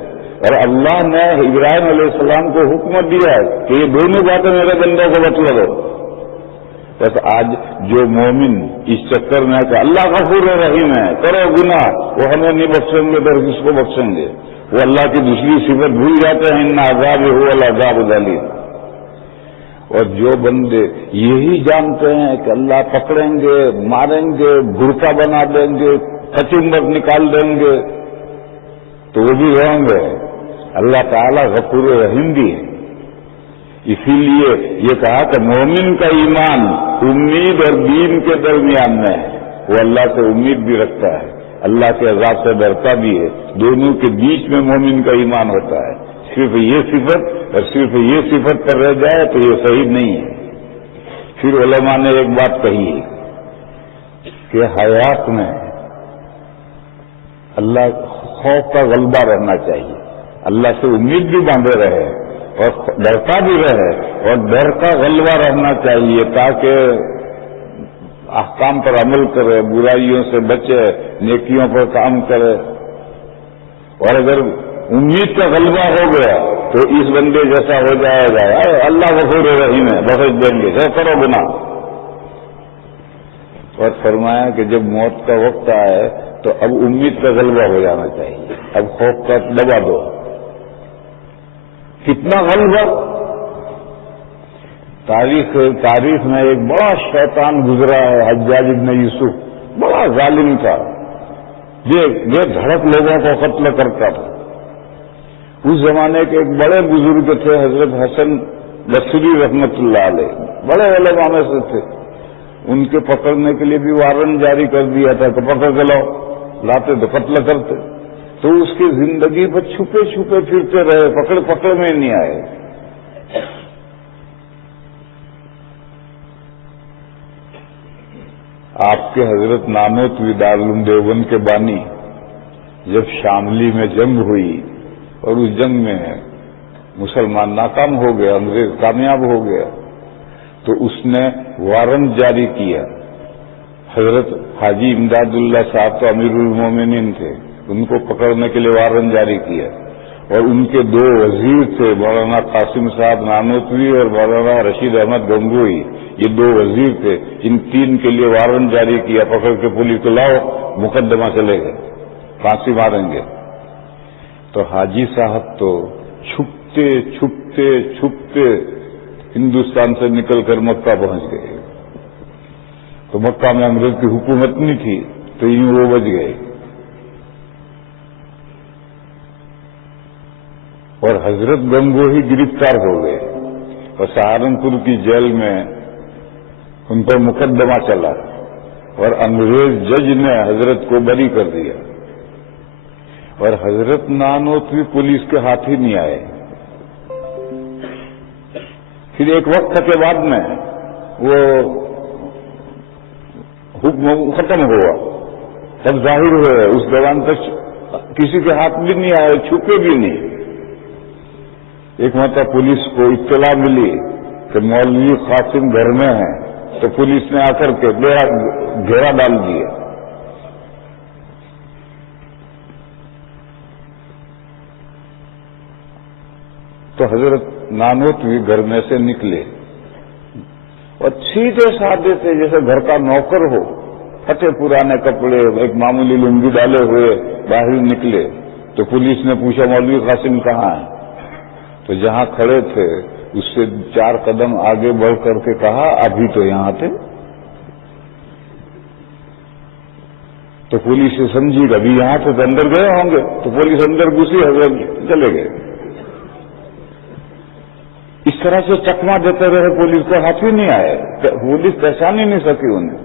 اور اللہ نے ابراہیم علیہ السلام کو حکم دیا کہ یہ دونوں باتیں میرے بندوں کو بتلا دو. بس آج جو مومن اس چکر میں ہے کہ اللہ غفور رحیم ہے، کرو گناہ وہ ہمیں نہیں بخشیں گے تو کس کو بخشیں گے، وہ اللہ کی دوسری صفت بھول جاتے ہیں، ان عذاب هو العذاب العلیم. اور جو بندے یہی جانتے ہیں کہ اللہ پکڑیں گے، ماریں گے، بھرکا بنا دیں گے، کچمبر نکال دیں گے، تو وہ بھی رہیں گے. اللہ تعالیٰ غفور رحیم بھی ہے. اسی لیے یہ کہا کہ مومن کا ایمان امید اور دین کے درمیان میں ہے، وہ اللہ سے امید بھی رکھتا ہے، اللہ کے عذاب سے ڈرتا بھی ہے. دونوں کے بیچ میں مومن کا ایمان ہوتا ہے. صرف یہ صفت اور صرف یہ صفت پر رہ جائے تو یہ صحیح نہیں ہے. پھر علماء نے ایک بات کہی کہ حیات میں اللہ خوف کا غلبہ رہنا چاہیے، اللہ سے امید بھی باندھے رہے اور ڈرتا بھی رہے، اور ڈر کا غلبہ رہنا چاہیے تاکہ احکام پر عمل کرے، برائیوں سے بچے، نیکیوں پر کام کرے. اور اگر امید کا غلبہ ہو گیا تو اس بندے جیسا ہو جائے گا، اللہ غفور رحیم ہے، بخش دیں گے، جو کرو گناہ. اور فرمایا کہ جب موت کا وقت آئے تو اب امید کا غلبہ ہو جانا چاہیے، اب خوف کا دبا دو. کتنا غلبہ؟ تاریخ میں ایک بڑا شیطان گزرا ہے، حجاج ابن یوسف، بڑا ظالم تھا، یہ دھڑک لوگوں کو قتل کرتا تھا. اس زمانے کے ایک بڑے بزرگ تھے حضرت حسن بصری رحمت اللہ علیہ، بڑے علماء میں سے تھے. ان کے پکڑنے کے لیے بھی وارنٹ جاری کر دیا تھا کہ پکڑ کے لاؤ، لاتے تو قتل کرتے. تو اس کی زندگی پر چھپے چھپے پھرتے رہے، پکڑ میں نہیں آئے. آپ کے حضرت نانوتوی دارالعلوم دیوبند کے بانی، جب شاملی میں جنگ ہوئی اور اس جنگ میں مسلمان ناکام ہو گیا، انگریز کامیاب ہو گیا، تو اس نے وارنٹ جاری کیا. حضرت حاجی امداد اللہ صاحب تو امیر المومنین تھے، ان کو پکڑنے کے لیے وارنٹ جاری کیا. اور ان کے 2 وزیر تھے، مولانا قاسم صاحب نانوتوی اور مولانا رشید احمد گنگوئی، یہ 2 وزیر تھے. ان 3 کے لیے وارنٹ جاری کیا، پکڑ کے پولیس کو لاؤ، مقدمہ چلے گئے، پھانسی ماریں گے. تو حاجی صاحب تو چھپتے چھپتے چھپتے ہندوستان سے نکل کر مکہ پہنچ گئے. تو مکہ میں انگریز کی حکومت نہیں تھی تو یوں وہ بچ گئے. اور حضرت گنگوہی گرفتار ہو گئے اور سہارنپور کی جیل میں ان پر مقدمہ چلا اور انگریز جج نے حضرت کو بری کر دیا. اور حضرت نانوتوی پولیس کے ہاتھ ہی نہیں آئے. پھر ایک وقت کے بعد میں وہ حکم ختم ہوا، تب ظاہر ہوئے، اس دوران تک کسی کے ہاتھ بھی نہیں آئے، چھپے بھی نہیں. ایک مرتبہ پولیس کو اطلاع ملی کہ مولوی قاسم گھر میں ہیں، تو پولیس نے آ کر کے گھیرا ڈال دیا. تو حضرت نانوتوی گھر میں سے نکلے اور سیدھے سادے تھے جیسے گھر کا نوکر ہو، پھٹے پرانے کپڑے، ایک معمولی لنگی ڈالے ہوئے باہر نکلے. تو پولیس نے پوچھا مولوی قاسم کہاں ہے؟ تو جہاں کھڑے تھے اس سے 4 قدم آگے بڑھ کر کے کہا ابھی تو یہاں تھے. تو پولیس سے سمجھی کہ ابھی یہاں تھے تو اندر گئے ہوں گے. تو پولیس اندر گھسی، حضرت چلے گئے. اس طرح سے چکما دیتے رہے، پولیس کو ہاتھ ہی نہیں آئے، پولیس پہچان ہی نہیں سکی انہیں.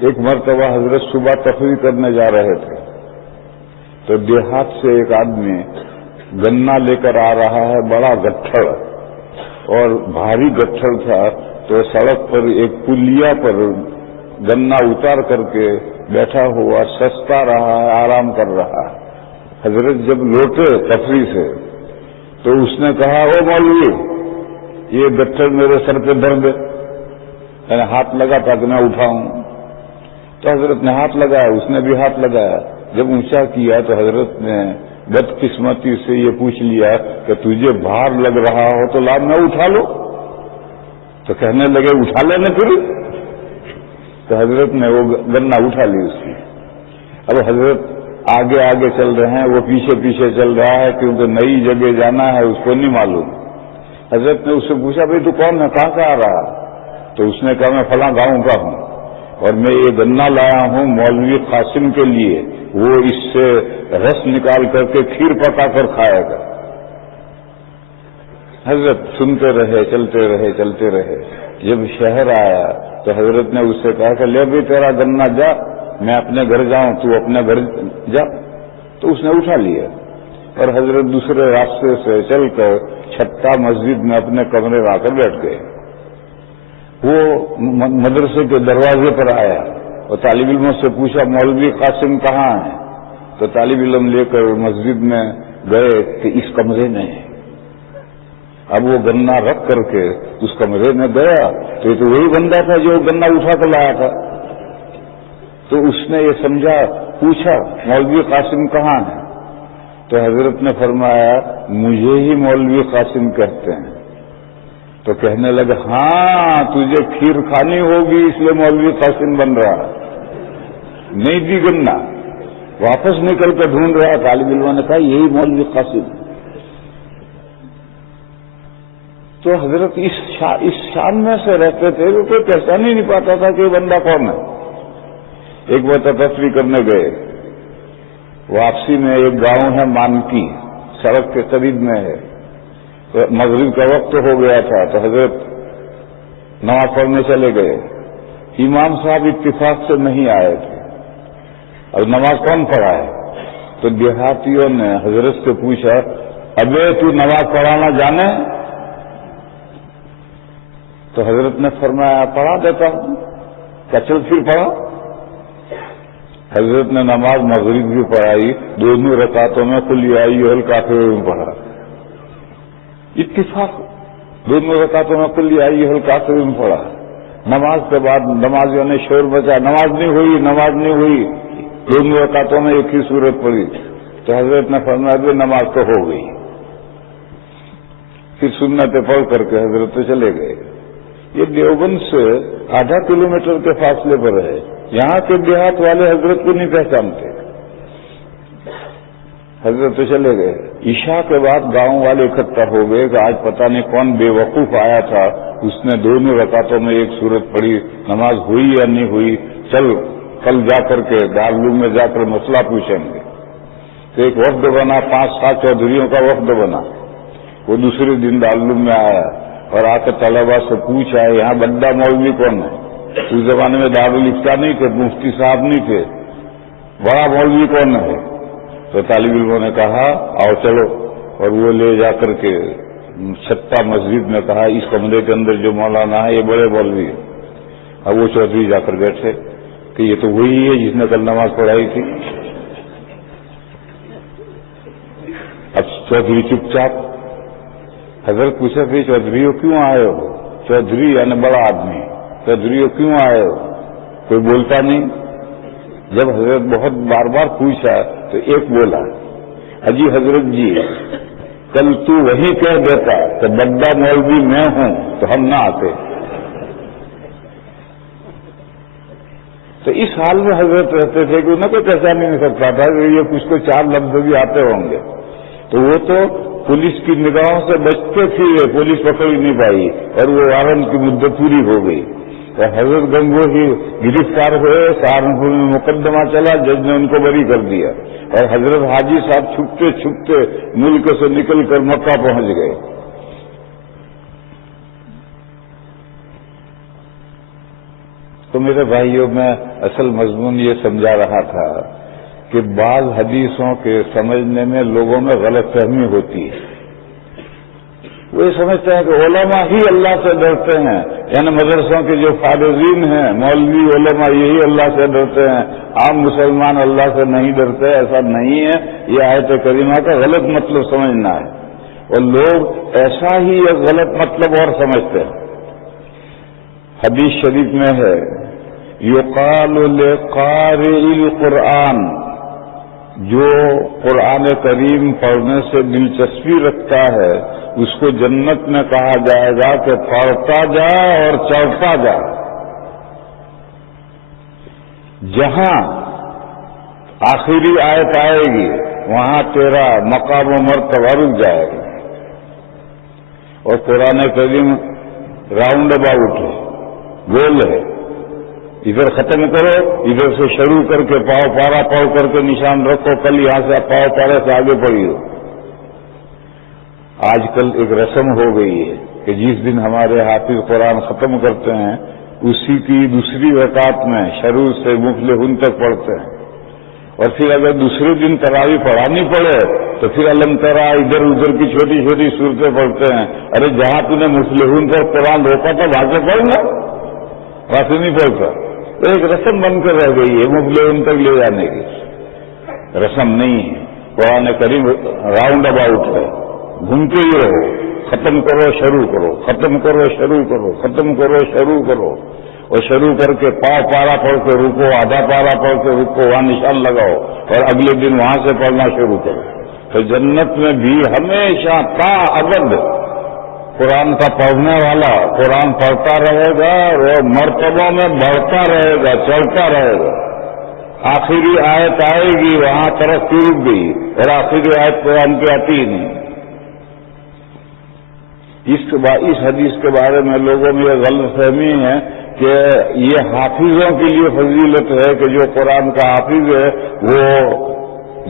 ایک مرتبہ حضرت صبح تفریح کرنے جا رہے تھے تو دیہات سے ایک آدمی گنا لے کر آ رہا ہے، بڑا گٹھڑ اور بھاری گٹھڑ تھا، تو سڑک پر ایک پلیا پر گنا اتار کر کے بیٹھا ہوا سستا رہا ہے، آرام کر رہا ہے۔ حضرت جب لوٹے تفریح سے تو اس نے کہا، او مولوی، یہ گٹھڑ میرے سر پہ درد ہے، میں نے ہاتھ لگا تاکہ میں اٹھاؤں۔ تو حضرت نے ہاتھ لگایا، اس نے بھی ہاتھ لگایا۔ جب اونچا کیا تو حضرت نے بدقسمتی سے یہ پوچھ لیا کہ تجھے بھار لگ رہا ہو تو لا میں اٹھا لو۔ تو کہنے لگے اٹھا لینے پھر۔ تو حضرت نے وہ گنا اٹھا لی اس کی۔ اب حضرت آگے آگے چل رہے ہیں، وہ پیچھے پیچھے چل رہا ہے، کیونکہ نئی جگہ جانا ہے، اس کو نہیں معلوم۔ حضرت نے اس سے پوچھا، بھائی تو کون ہے، کہاں سے آ رہا؟ تو اس نے کہا، میں فلاں گاؤں کا ہوں اور میں یہ گنا لایا ہوں مولوی قاسم کے لیے، وہ اس سے رس نکال کر کے کھیر پکا کر کھائے گا۔ حضرت سنتے رہے، چلتے رہے چلتے رہے۔ جب شہر آیا تو حضرت نے اس سے کہا کہ لے بھی تیرا گنا، جا، میں اپنے گھر جاؤں، تو اپنے گھر جا۔ تو اس نے اٹھا لیا اور حضرت دوسرے راستے سے چل کر چھتا مسجد میں اپنے کمرے میں آ کر بیٹھ گئے۔ وہ مدرسے کے دروازے پر آیا اور طالب علموں سے پوچھا، مولوی قاسم کہاں ہے؟ تو طالب علم لے کر مسجد میں گئے کہ اس کمرے میں ہے۔ اب وہ گنا رکھ کر کے اس کمرے میں گیا تو یہ تو وہی بندہ تھا جو گنا اٹھا کر لایا تھا۔ تو اس نے یہ سمجھا، پوچھا، مولوی قاسم کہاں ہے؟ تو حضرت نے فرمایا، مجھے ہی مولوی قاسم کہتے ہیں۔ تو کہنے لگا، ہاں تجھے کھیر کھانی ہوگی اس لیے مولوی قاسم بن رہا۔ نہیں دی گنا، واپس نکل کر ڈھونڈ رہا۔ طالب علموں نے کہا، یہی مولوی قاسم۔ تو حضرت اس شان میں سے رہتے تھے کہ کوئی پہچان ہی نہیں پاتا تھا کہ یہ بندہ کون ہے۔ ایک بار تفریح کرنے گئے، واپسی میں ایک گاؤں ہے مانکی، سڑک کے قریب میں ہے۔ مغرب کا وقت ہو گیا تھا تو حضرت نماز پڑھنے چلے گئے۔ امام صاحب اتفاق سے نہیں آئے تھے، اب نماز کون پڑھا ہے؟ تو دیہاتیوں نے حضرت سے پوچھا، ابے تو نماز پڑھانا جانے؟ تو حضرت نے فرمایا، پڑھا دیتا ہوں۔ کیا چل پھر پڑھا۔ حضرت نے نماز مغرب بھی پڑھائی، دونوں رکعتوں میں قل یا ایھا الکافرون پڑھا۔ اتفاق، دونوں رکعتوں میں قل یا ایھا الکافرون پڑھا۔ نماز کے بعد نمازیوں نے شور بچا، نماز نہیں ہوئی، نماز نہیں ہوئی۔ دونوں رکعتوں میں ایک ہی سورت پڑھی۔ تو حضرت نے فرمایا، نماز تو ہو گئی۔ پھر سنتیں پڑھ کر کے حضرت تو چلے گئے۔ یہ دیوبند سے آدھا کلومیٹر کے فاصلے پر ہے۔ یہاں کے دیہات والے حضرت کو نہیں پہچانتے۔ حضرت تو چلے گئے۔ عشاء کے بعد گاؤں والے اکٹھا ہو گئے کہ آج پتہ نہیں کون بے وقوف آیا تھا، اس نے دونوں رکعتوں میں ایک سورت پڑھی، نماز ہوئی یا نہیں ہوئی، چل کل جا کر کے دارالعلوم میں جا کر مسئلہ پوچھیں گے۔ تو ایک وفد بنا، 5-7 چودھریوں کا وفد بنا۔ وہ دوسرے دن دارالعلوم میں آیا اور آ کر طلبا سے پوچھا، یہاں بڑا مولوی کون ہے؟ اس زمانے میں دارالفتہ نہیں تھے، مفتی صاحب نہیں تھے، بڑا مولوی کون ہے؟ تو طالب علموں نے کہا، آؤ چلو، اور وہ لے جا کر کے چھتا مسجد میں کہا، اس کمرے کے اندر جو مولانا ہے یہ بڑے مولوی ہے۔ اب وہ چودھری جا کر بیٹھے کہ یہ تو وہی ہے جس نے کل نماز پڑھائی تھی۔ اب چودھری چپ چاپ۔ حضرت پوچھا، کہ چودھریوں کیوں آئے ہو؟ چودھری یعنی بڑا آدمی، چودھریوں کیوں آئے ہو؟ کوئی بولتا نہیں۔ جب حضرت بہت بار بار پوچھا تو ایک بولا، اجی حضرت جی، کل تو وہی کہہ دیتا کہ بڑا مولوی میں ہوں تو ہم نہ آتے۔ تو اس حال میں حضرت رہتے تھے کہ انہیں کوئی پہچان ہی نہیں سکتا تھا کہ یہ کچھ کو 4 لفظ بھی آتے ہوں گے۔ تو وہ تو پولیس کی نگاہوں سے بچتے پھرے، پولیس پکڑ ہی نہیں پائی اور وہ وارنٹ کی مدت پوری ہو گئی۔ تو حضرت گنگوہی گرفتار ہوئے، سہارنپور میں مقدمہ چلا، جج نے ان کو بری کر دیا، اور حضرت حاجی صاحب چھپتے چھپتے ملک سے نکل کر مکہ پہنچ گئے۔ تو میرے بھائیوں میں اصل مضمون یہ سمجھا رہا تھا کہ بعض حدیثوں کے سمجھنے میں لوگوں میں غلط فہمی ہوتی ہے. وہ یہ سمجھتے ہیں کہ علماء ہی اللہ سے ڈرتے ہیں، یعنی مدرسوں کے جو فارغین ہیں مولوی علماء یہی اللہ سے ڈرتے ہیں، عام مسلمان اللہ سے نہیں ڈرتے. ایسا نہیں ہے، یہ آیت کریمہ کا غلط مطلب سمجھنا ہے، اور لوگ ایسا ہی ایک غلط مطلب اور سمجھتے ہیں. حدیث شریف میں ہے یقال لقارئ القرآن، جو قرآن کریم پڑھنے سے دلچسپی رکھتا ہے اس کو جنت میں کہا جائے گا کہ پڑھتا جا اور چڑھتا جا. جہاں آخری آیت آئے گی وہاں تیرا مقام و مرتبہ رک جائے گا. اور قرآن کریم راؤنڈ اباؤٹ ہے، گول ہے، ادھر ختم کرو، ادھر سے شروع کر کے پاؤ پارا پاؤ کر کے نشان رکھو، کل یہاں سے پاؤ پارے سے آگے پڑھیے. آج کل ایک رسم ہو گئی ہے کہ جس دن ہمارے حافظ قرآن ختم کرتے ہیں اسی کی دوسری رکعت میں شروع سے مفلحون تک پڑھتے ہیں، اور پھر اگر دوسرے دن تراویح پڑھانی پڑے تو پھر علم ترا ادھر ادھر کی چھوٹی چھوٹی صورتیں پڑھتے ہیں. ارے جہاں تم نے مفلحون پر قرآن روکا تھا وہاں سے پڑھنا، وہاں سے نہیں پڑھتا. تو ایک رسم بن کر رہ گئی ہے مفلحون تک لے جانے کی. رسم نہیں ہے، قرآن کریم راؤنڈ اباؤٹ ہے، گھومتے ہی رہو، ختم کرو شروع کرو، ختم کرو شروع کرو، ختم کرو شروع کرو، اور شروع کر کے پاؤ پارا پڑھ کے رکو، آدھا پارا پڑھ کے رکو، وہاں نشان لگاؤ اور اگلے دن وہاں سے پڑھنا شروع کرو. تو جنت میں بھی ہمیشہ تا ابد قرآن کا پڑھنے والا قرآن پڑھتا رہے گا اور مرتبوں میں بڑھتا رہے گا، چڑھتا رہے گا. آخری آیت آئے گی وہاں طرف رک گئی، اور آخری آیت قرآن کی آتی ہی نہیں. اس حدیث کے بارے میں لوگوں میں یہ غلط فہمی ہے کہ یہ حافظوں کے لیے فضیلت ہے کہ جو قرآن کا حافظ ہے وہ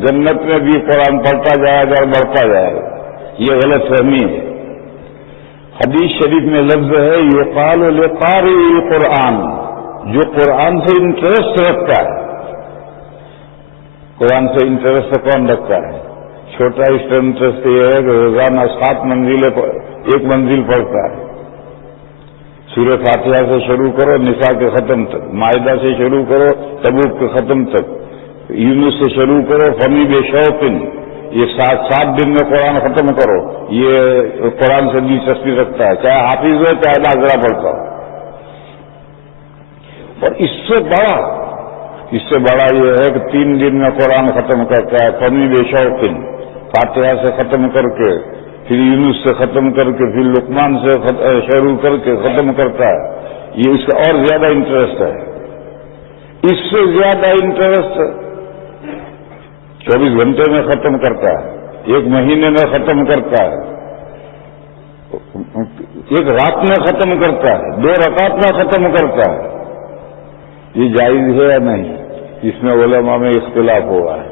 جنت میں بھی قرآن پڑھتا جائے گا اور بڑھتا جائے گا. یہ غلط فہمی ہے. حدیث شریف میں لفظ ہے یقال لقارئ القرآن، جو قرآن سے انٹرسٹ رکھتا ہے. قرآن سے انٹرسٹ کون رکھتا ہے؟ چھوٹا انٹرسٹ یہ ہے کہ روزانہ 7 منزلیں ایک منزل پڑھتا ہے. سورہ فاتحہ سے شروع کرو نساء کے ختم تک، مائدہ سے شروع کرو تبوک کے ختم تک، یونس سے شروع کرو فمی بے شوقن، یہ 7 دن میں قرآن ختم کرو. یہ قرآن سے دلچسپی رکھتا ہے، چاہے حافظ ہو چاہے ناظرہ پڑھتا ہو. اور اس سے بڑا یہ ہے کہ 3 دن میں قرآن ختم کرتا ہے، فمی بے شوقن، فاتحہ سے ختم کر کے، پھر یونس سے ختم کر کے، پھر لقمان سے شروع کر کے ختم کرتا ہے. یہ اس کا اور زیادہ انٹرسٹ ہے. اس سے زیادہ انٹرسٹ 24 گھنٹے میں ختم کرتا ہے، 1 مہینے میں ختم کرتا ہے، 1 رات میں ختم کرتا ہے، 2 رکعت میں ختم کرتا ہے. یہ جائز ہے یا نہیں؟ اس میں علماء میں اختلاف ہوا ہے.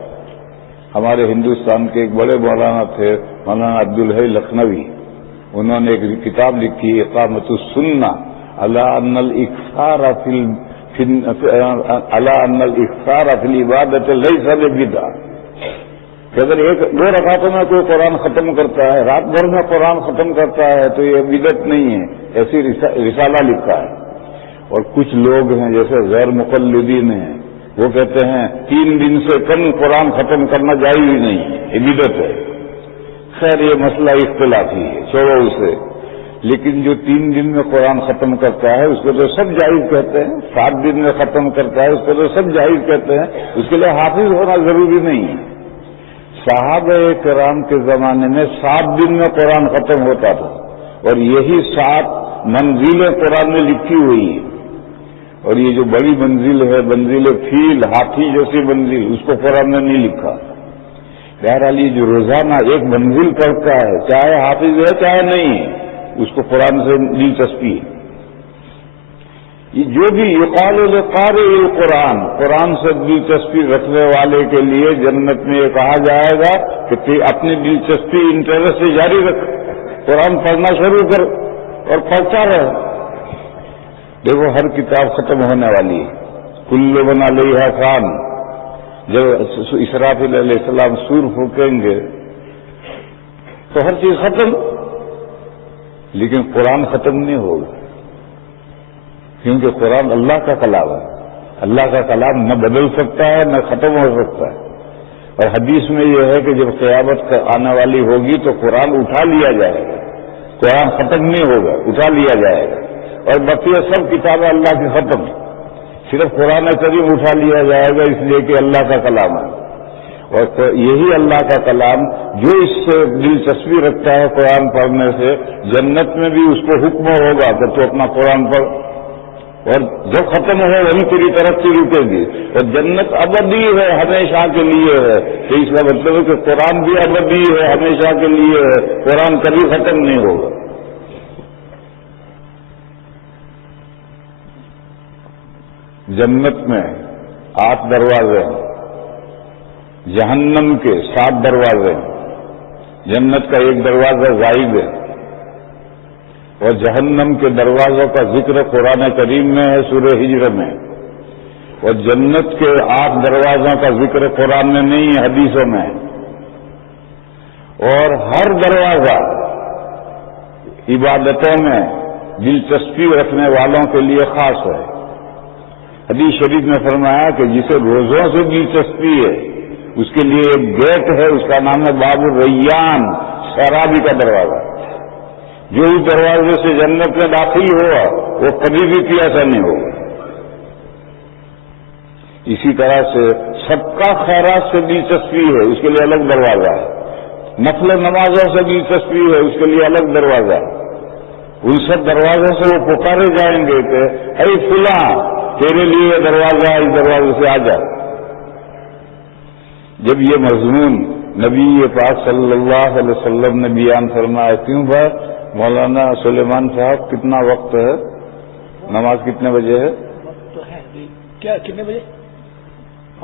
ہمارے ہندوستان کے ایک بڑے مولانا تھے، مولانا عبدالحی لکھنوی، انہوں نے ایک کتاب لکھی اقامت السنہ علی ان الاکثار فی العبادۃ لیس ببدعہ. کہ اگر 1-2 رکعتوں میں کوئی قرآن ختم کرتا ہے، رات بھر میں قرآن ختم کرتا ہے تو یہ بدعت نہیں ہے. ایسی رسالہ لکھا ہے. اور کچھ لوگ ہیں جیسے غیر مقلدین ہیں، وہ کہتے ہیں 3 دن سے کم قرآن ختم کرنا جائز ہی نہیں ہے، یہ بدعت ہے. خیر یہ مسئلہ اختلافی ہے، چھوڑو اسے. لیکن جو 3 دن میں قرآن ختم کرتا ہے اس کو تو سب جائز کہتے ہیں. 7 دن میں ختم کرتا ہے اس کو تو سب جائز کہتے ہیں. اس کے لیے حافظ ہونا ضروری نہیں ہے. صحابہ کرام کے زمانے میں 7 دن میں قرآن ختم ہوتا تھا، اور یہی 7 منزلیں قرآن میں لکھی ہوئی ہیں. اور یہ جو بڑی منزل ہے، منزل فیل، ہاتھی جیسی منزل، اس کو قرآن نے نہیں لکھا. بہرحال یہ جو روزانہ 1 منزل پڑھتا ہے، چاہے حافظ ہے چاہے نہیں ہے، اس کو قرآن سے دلچسپی ہے. یہ جو بھی یقال لقارئ القرآن، قرآن سے دلچسپی رکھنے والے کے لیے جنت میں یہ کہا جائے گا کہ اپنی دلچسپی انٹرسٹ سے جاری رکھ، قرآن پڑھنا شروع کر اور پڑھتا رہے. دیکھو ہر کتاب ختم ہونے والی ہے، کل من علیہا فان، جب اسرافیل علیہ السلام سور پھونکیں گے تو ہر چیز ختم، لیکن قرآن ختم نہیں ہوگا، کیونکہ قرآن اللہ کا کلام ہے، اللہ کا کلام نہ بدل سکتا ہے نہ ختم ہو سکتا ہے۔ اور حدیث میں یہ ہے کہ جب قیامت آنے والی ہوگی تو قرآن اٹھا لیا جائے گا، قرآن ختم نہیں ہوگا، اٹھا لیا جائے گا، اور بقیہ سب کتابیں اللہ کی ختم، صرف قرآن کریم اٹھا لیا جائے گا، اس لیے کہ اللہ کا کلام ہے۔ اور یہی اللہ کا کلام جو اس سے دلچسپی رکھتا ہے قرآن پڑھنے سے، جنت میں بھی اس کو حکم ہوگا کہ تو اپنا قرآن پڑھ، اور جو ختم ہو وہی تیری ترقی رکے گی، اور جنت ابدی ہے، ہمیشہ کے لیے ہے، تو اس کا مطلب ہے کہ قرآن بھی ابدی ہے، ہمیشہ کے لیے ہے، قرآن کبھی ختم نہیں ہوگا۔ جنت میں 8 دروازے ہیں، جہنم کے 7 دروازے ہیں، جنت کا ایک دروازہ غائب ہے، اور جہنم کے دروازوں کا ذکر قرآن کریم میں ہے سورہ ہجر میں، اور جنت کے 8 دروازوں کا ذکر قرآن میں نہیں ہے، حدیثوں میں، اور ہر دروازہ عبادتوں میں دلچسپی رکھنے والوں کے لیے خاص ہے۔ حدیث شریف میں فرمایا کہ جسے روزوں سے دلچسپی ہے اس کے لیے ایک گیٹ ہے، اس کا نام ہے باب الریان، سرابی کا دروازہ۔ جو اس دروازے سے جنت میں داخل ہوا وہ کبھی بھی پیاسا نہیں ہوگا۔ اسی طرح سے سب کا خیرات سے دلچسپی ہے، اس کے لیے الگ دروازہ ہے، نفل نمازوں سے دلچسپی ہے، اس کے لیے الگ دروازہ ہے۔ ان سب دروازوں سے وہ پکارے جائیں گے کہ اے فلاں تیرے لیے دروازہ، اس دروازے سے آ جا۔ جب یہ مضمون نبی پاک صلی اللہ علیہ وسلم نے بیان فرمایا، کیوں بھائی مولانا سلیمان صاحب کتنا وقت ہے، نماز کتنے بجے ہے؟ تو ہے کیا کتنے بجے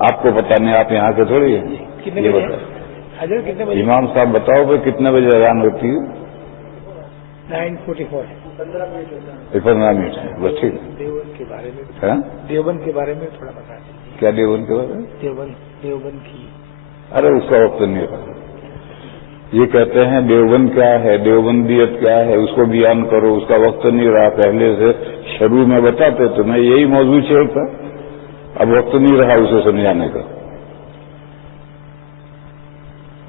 آپ کو پتا نہیں، آپ یہاں کے تھوڑی ہیں، کتنے یہ بجے بتائیں حضرت کتنے بجے؟ امام صاحب بتاؤ کہ کتنے بجے اذان ہوتی ہے؟ 9:44 ہے، 15 منٹ ہے، بس ٹھیک ہے۔ دیوبند کے بارے میں ہاں؟ دیوبند کے بارے میں تھوڑا بتا دیجیے۔ کیا دیوبند کے بارے میں؟ دیوبند کی ارے اس کا وقت نہیں رہا، یہ کہتے ہیں دیوبند کیا ہے، دیوبندیت کیا ہے، اس کو بیان کرو، اس کا وقت نہیں رہا، پہلے سے شروع میں بتاتے تو میں یہی موضوع چھیڑ تھا، اب وقت نہیں رہا اسے سمجھانے کا۔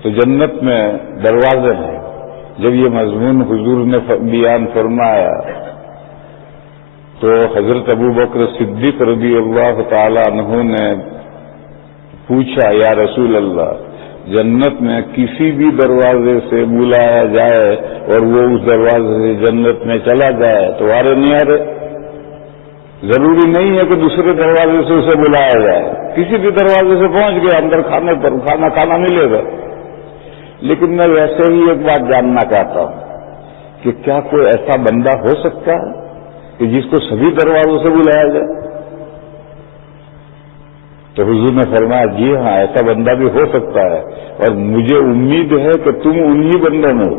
تو جنت میں دروازے ہیں، جب یہ مضمون حضور نے بیان فرمایا تو حضرت ابو بکر صدیق رضی اللہ تعالی عنہ نے پوچھا، یا رسول اللہ، جنت میں کسی بھی دروازے سے بلایا جائے اور وہ اس دروازے سے جنت میں چلا جائے تو آرے نہیں آرے؟ ضروری نہیں ہے کہ دوسرے دروازے سے اسے بلایا جائے، کسی بھی دروازے سے پہنچ گیا اندر کھانے پر کھانا ملے گا۔ لیکن میں ویسے ہی ایک بات جاننا چاہتا ہوں کہ کیا کوئی ایسا بندہ ہو سکتا ہے کہ جس کو سبھی دروازوں سے بلایا جائے؟ تو حضور نے فرمایا جی ہاں، ایسا بندہ بھی ہو سکتا ہے، اور مجھے امید ہے کہ تم انہی بندوں میں ہو۔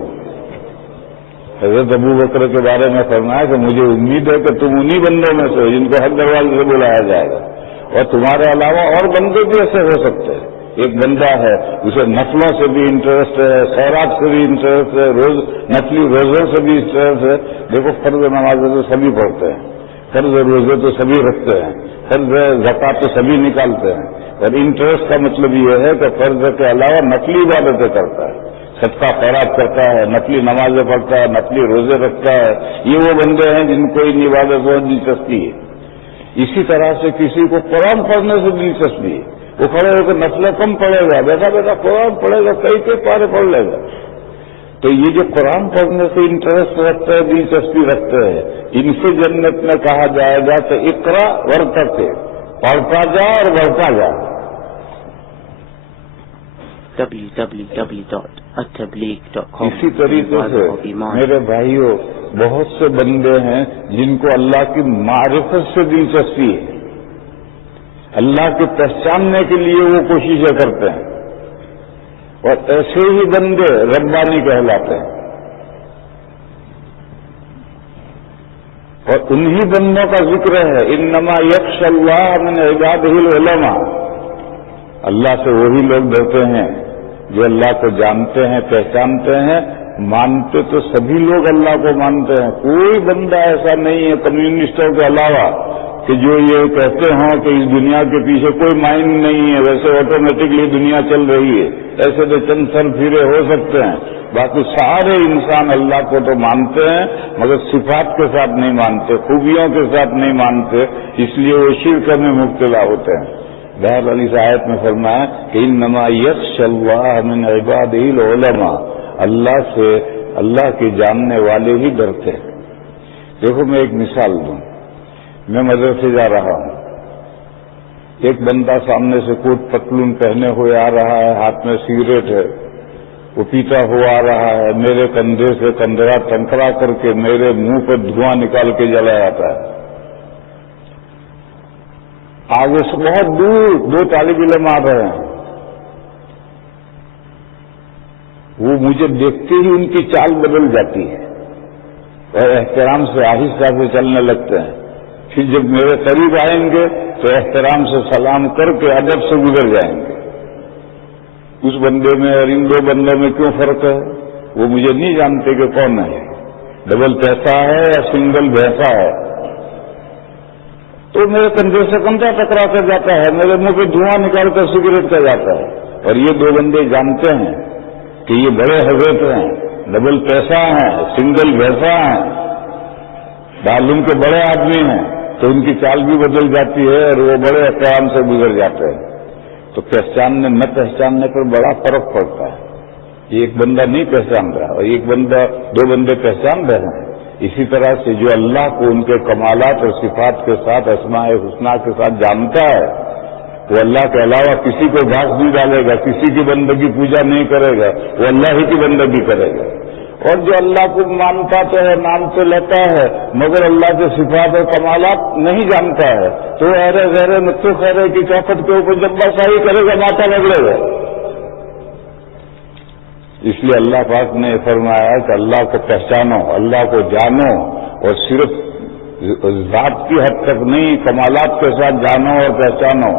حضرت ابو بکر کے بارے میں فرمایا کہ مجھے امید ہے کہ تم انہی بندوں میں سے ہو جن کو ہر دروازے سے بلایا جائے گا، اور تمہارے علاوہ اور بندے بھی ایسے ہو سکتے ہیں۔ ایک بندہ ہے اسے نفلوں سے بھی انٹرسٹ ہے، خیرات سے بھی انٹرسٹ ہے، نفلی روزوں سے بھی انٹرسٹ ہے۔ دیکھو فرض نمازیں تو سبھی پڑھتے ہیں، فرض روزے تو سبھی رکھتے ہیں، فرض زکوٰۃ تو سبھی نکالتے ہیں، اور انٹرسٹ کا مطلب یہ ہے کہ فرض کے علاوہ نفلی عبادتیں کرتا ہے، صدقہ خیرات کرتا ہے، نفلی نمازیں پڑھتا ہے، نفلی روزے رکھتا ہے۔ یہ وہ بندے ہیں جن کو ان عبادتوں میں دلچسپی ہے۔ اسی طرح سے کسی کو قرآن پڑھنے سے دلچسپی ہے، وہ کھڑے ہو کے نفلیں کم پڑھے گا، بیٹھا بیٹھا قرآن پڑھے گا، کئی پارے پڑھ لے گا۔ تو یہ جو قرآن پڑھنے سے انٹرسٹ رکھتے ہیں، دلچسپی رکھتے ہیں، ان سے جنت میں کہا جائے گا کہ اقرا ورتقِ، پڑھتا جا اور بڑھتا جا۔ www.attableek.com اسی طریقے سے میرے بھائیوں، بہت سے بندے ہیں جن کو اللہ کی معرفت سے دلچسپی ہے، اللہ کے پہچاننے کے لیے وہ کوششیں کرتے ہیں، اور ایسے ہی بندے ربانی کہلاتے ہیں۔ اور انہی بندوں کا ذکر ہے انما یخشى اللہ من عبادہ العلماء، اللہ سے وہی لوگ ڈرتے ہیں جو اللہ کو جانتے ہیں، پہچانتے ہیں۔ مانتے تو سبھی لوگ اللہ کو مانتے ہیں، کوئی بندہ ایسا نہیں ہے کمیونسٹوں کے علاوہ کہ جو یہ کہتے ہوں کہ اس دنیا کے پیچھے کوئی مائنڈ نہیں ہے، ویسے آٹومیٹکلی دنیا چل رہی ہے، ایسے تو چند سر پھیرے ہو سکتے ہیں۔ باقی سارے انسان اللہ کو تو مانتے ہیں مگر صفات کے ساتھ نہیں مانتے، خوبیوں کے ساتھ نہیں مانتے، اس لیے وہ شرک میں مبتلا ہوتے ہیں۔ بہرحال اس آیت میں فرمایا کہ انما یخشى اللہ من عبادہ العلماء، اللہ سے اللہ کے جاننے والے ہی ڈرتے ہیں۔ دیکھو میں ایک مثال دوں، میں مدرسے جا رہا ہوں، ایک بندہ سامنے سے کوٹ پتلون پہنے ہوئے آ رہا ہے، ہاتھ میں سگریٹ ہے، وہ پیتا ہوا آ رہا ہے، میرے کندھے سے کندھا ٹنکرا کر کے میرے منہ پر دھواں نکال کے جلا جاتا ہے۔ آگے سے بہت دور دو طالب علم آ رہے ہیں، وہ مجھے دیکھتے ہی ان کی چال بدل جاتی ہے اور احترام سے آہستہ سے چلنے لگتے ہیں۔ پھر جب میرے قریب آئیں گے تو احترام سے سلام کر کے ادب سے گزر جائیں گے۔ اس بندے میں اور ان دو بندوں میں کیوں فرق ہے؟ وہ مجھے نہیں جانتے کہ کون ہے، ڈبل پیسہ ہے یا سنگل بھینسا ہے۔ تو میرے کندھے سے کندھا ٹکرا کر جاتا ہے، میرے منہ پہ دھواں نکال کر سگریٹ کا جاتا ہے، اور یہ دو بندے جانتے ہیں کہ یہ بڑے حضرت ہیں، ڈبل پیسہ ہیں، سنگل بھینسا ہیں، دارالعلوم کے بڑے آدمی ہیں، تو ان کی چال بھی بدل جاتی ہے اور وہ بڑے احترام سے گزر جاتے ہیں۔ تو پہچاننے نہ پہچاننے پر بڑا فرق پڑتا ہے۔ ایک بندہ نہیں پہچان رہا اور ایک بندہ، دو بندے پہچان رہے ہیں۔ اسی طرح سے جو اللہ کو ان کے کمالات اور صفات کے ساتھ، اسماء حسنیٰ کے ساتھ جانتا ہے، وہ اللہ کے علاوہ کسی کو گھاس نہیں ڈالے گا، کسی کی بندگی پوجا نہیں کرے گا، وہ اللہ ہی کی بندگی کرے گا۔ اور جو اللہ کو مانتا تو ہے، نام تو لیتا ہے، مگر اللہ کے صفات اور کمالات نہیں جانتا ہے، تو ارے غیر نتو خیرے کی چوکھٹ کے اوپر جبا شاہی کرے گا، ماتا رگڑے گا۔ اس لیے اللہ پاک نے فرمایا کہ اللہ کو پہچانو، اللہ کو جانو، اور صرف ذات کی حد تک نہیں، کمالات کے ساتھ جانو اور پہچانو۔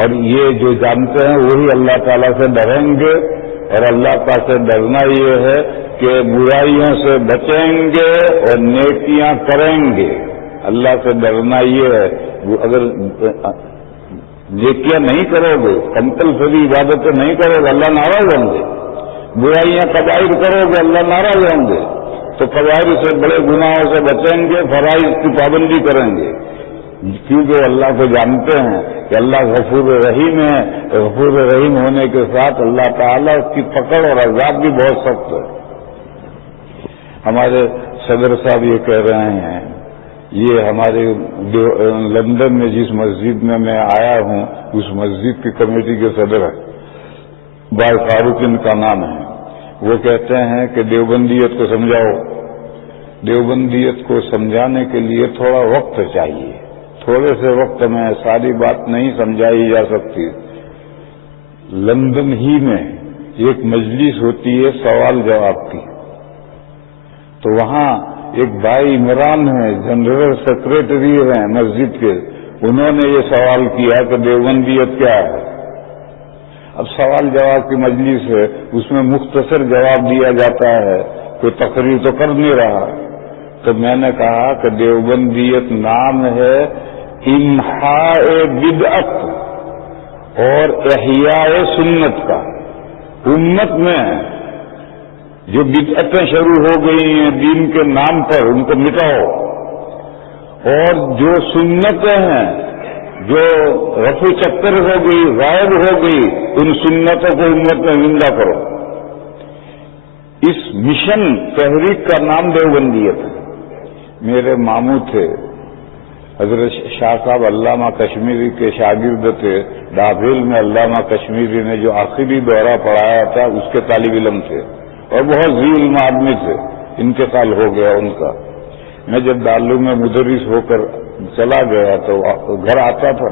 اور یہ جو جانتے ہیں وہی اللہ تعالیٰ سے ڈریں گے، اور اللہ تعالیٰ سے ڈرنا یہ ہے کہ برائیوں سے بچیں گے اور نیکیاں کریں گے۔ اللہ سے ڈرنا یہ ہے، اگر نیکیاں نہیں کرو گے، کمپلسری عبادتیں نہیں کرو گے، اللہ ناراض ہوں گے۔ برائیاں کبائر کرو گے، اللہ ناراض ہوں گے۔ تو کبائر سے، بڑے گناہوں سے بچیں گے، فرائض کی پابندی کریں گے، کیونکہ اللہ کو جانتے ہیں کہ اللہ غفور رحیم ہے۔ غفور رحیم ہونے کے ساتھ اللہ تعالیٰ کی پکڑ اور عذاب بھی بہت سخت ہے۔ ہمارے صدر صاحب یہ کہہ رہے ہیں، یہ ہمارے لندن میں جس مسجد میں آیا ہوں، اس مسجد کی کمیٹی کے صدر ہیں، بھائی فاروق ان کا نام ہے۔ وہ کہتے ہیں کہ دیوبندیت کو سمجھاؤ۔ دیوبندیت کو سمجھانے کے لیے تھوڑا وقت چاہیے، تھوڑے سے وقت میں ساری بات نہیں سمجھائی جا سکتی۔ لندن ہی میں ایک مجلس ہوتی ہے سوال جواب کی، تو وہاں ایک بھائی عمران ہیں، جنرل سیکریٹری ہیں مسجد کے، انہوں نے یہ سوال کیا کہ دیوبندیت کیا ہے۔ اب سوال جواب کی مجلس ہے، اس میں مختصر جواب دیا جاتا ہے، کوئی تقریر تو کر نہیں رہا۔ تو میں نے کہا کہ دیوبندیت نام ہے امحاء بدعت اور احیاء سنت کا۔ امت میں جو بدعتیں شروع ہو گئی ہیں دین کے نام پر، ان کو مٹاؤ، اور جو سنتیں ہیں جو رفو چکر ہو گئی، غائب ہو گئی، ان سنتوں کو امت میں زندہ کرو۔ اس مشن تحریک کا نام دیوبندیت ہے۔ میرے ماموں تھے حضرت شاہ صاحب، علامہ کشمیری کے شاگرد تھے، ڈابھیل میں علامہ کشمیری نے جو آخری دورہ پڑھایا تھا اس کے طالب علم تھے، اور بہت ذی علم آدمی تھے، انتقال ہو گیا ان کا۔ میں جب دارالعلوم میں مدرس ہو کر چلا گیا تو گھر آتا تھا،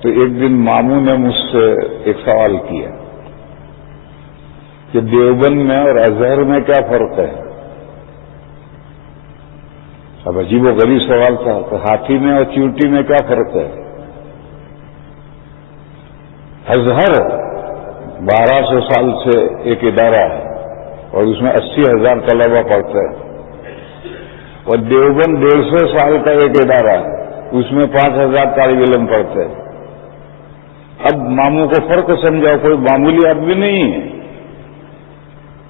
تو ایک دن ماموں نے مجھ سے ایک سوال کیا کہ دیوبند میں اور ازہر میں کیا فرق ہے؟ اب عجیب و غریب سوال تھا کہ ہاتھی میں اور چیونٹی میں کیا فرق ہے؟ ازہر 1200 سال سے ایک ادارہ ہے اور اس میں 80,000 طلبہ پڑھتے ہیں، اور دیوبند 150 سال کا ایک ادارہ ہے، اس میں 5,000 طالب علم پڑھتے ہیں۔ اب ماموں کو فرق سمجھاؤ، کوئی معمولی آدمی نہیں ہے،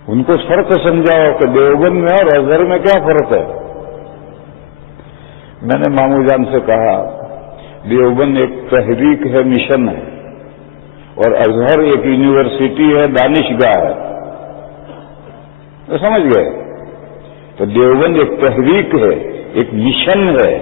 ان کو فرق سمجھاؤ کہ دیوبند میں اور ازہر میں کیا فرق ہے۔ میں نے ماموں جان سے کہا دیوبند ایک تحریک ہے، مشن ہے، اور ازہر ایک یونیورسٹی ہے، دانشگاہ ہے۔ تو سمجھ گئے؟ تو دیوبند ایک تحریک ہے، ایک مشن ہے۔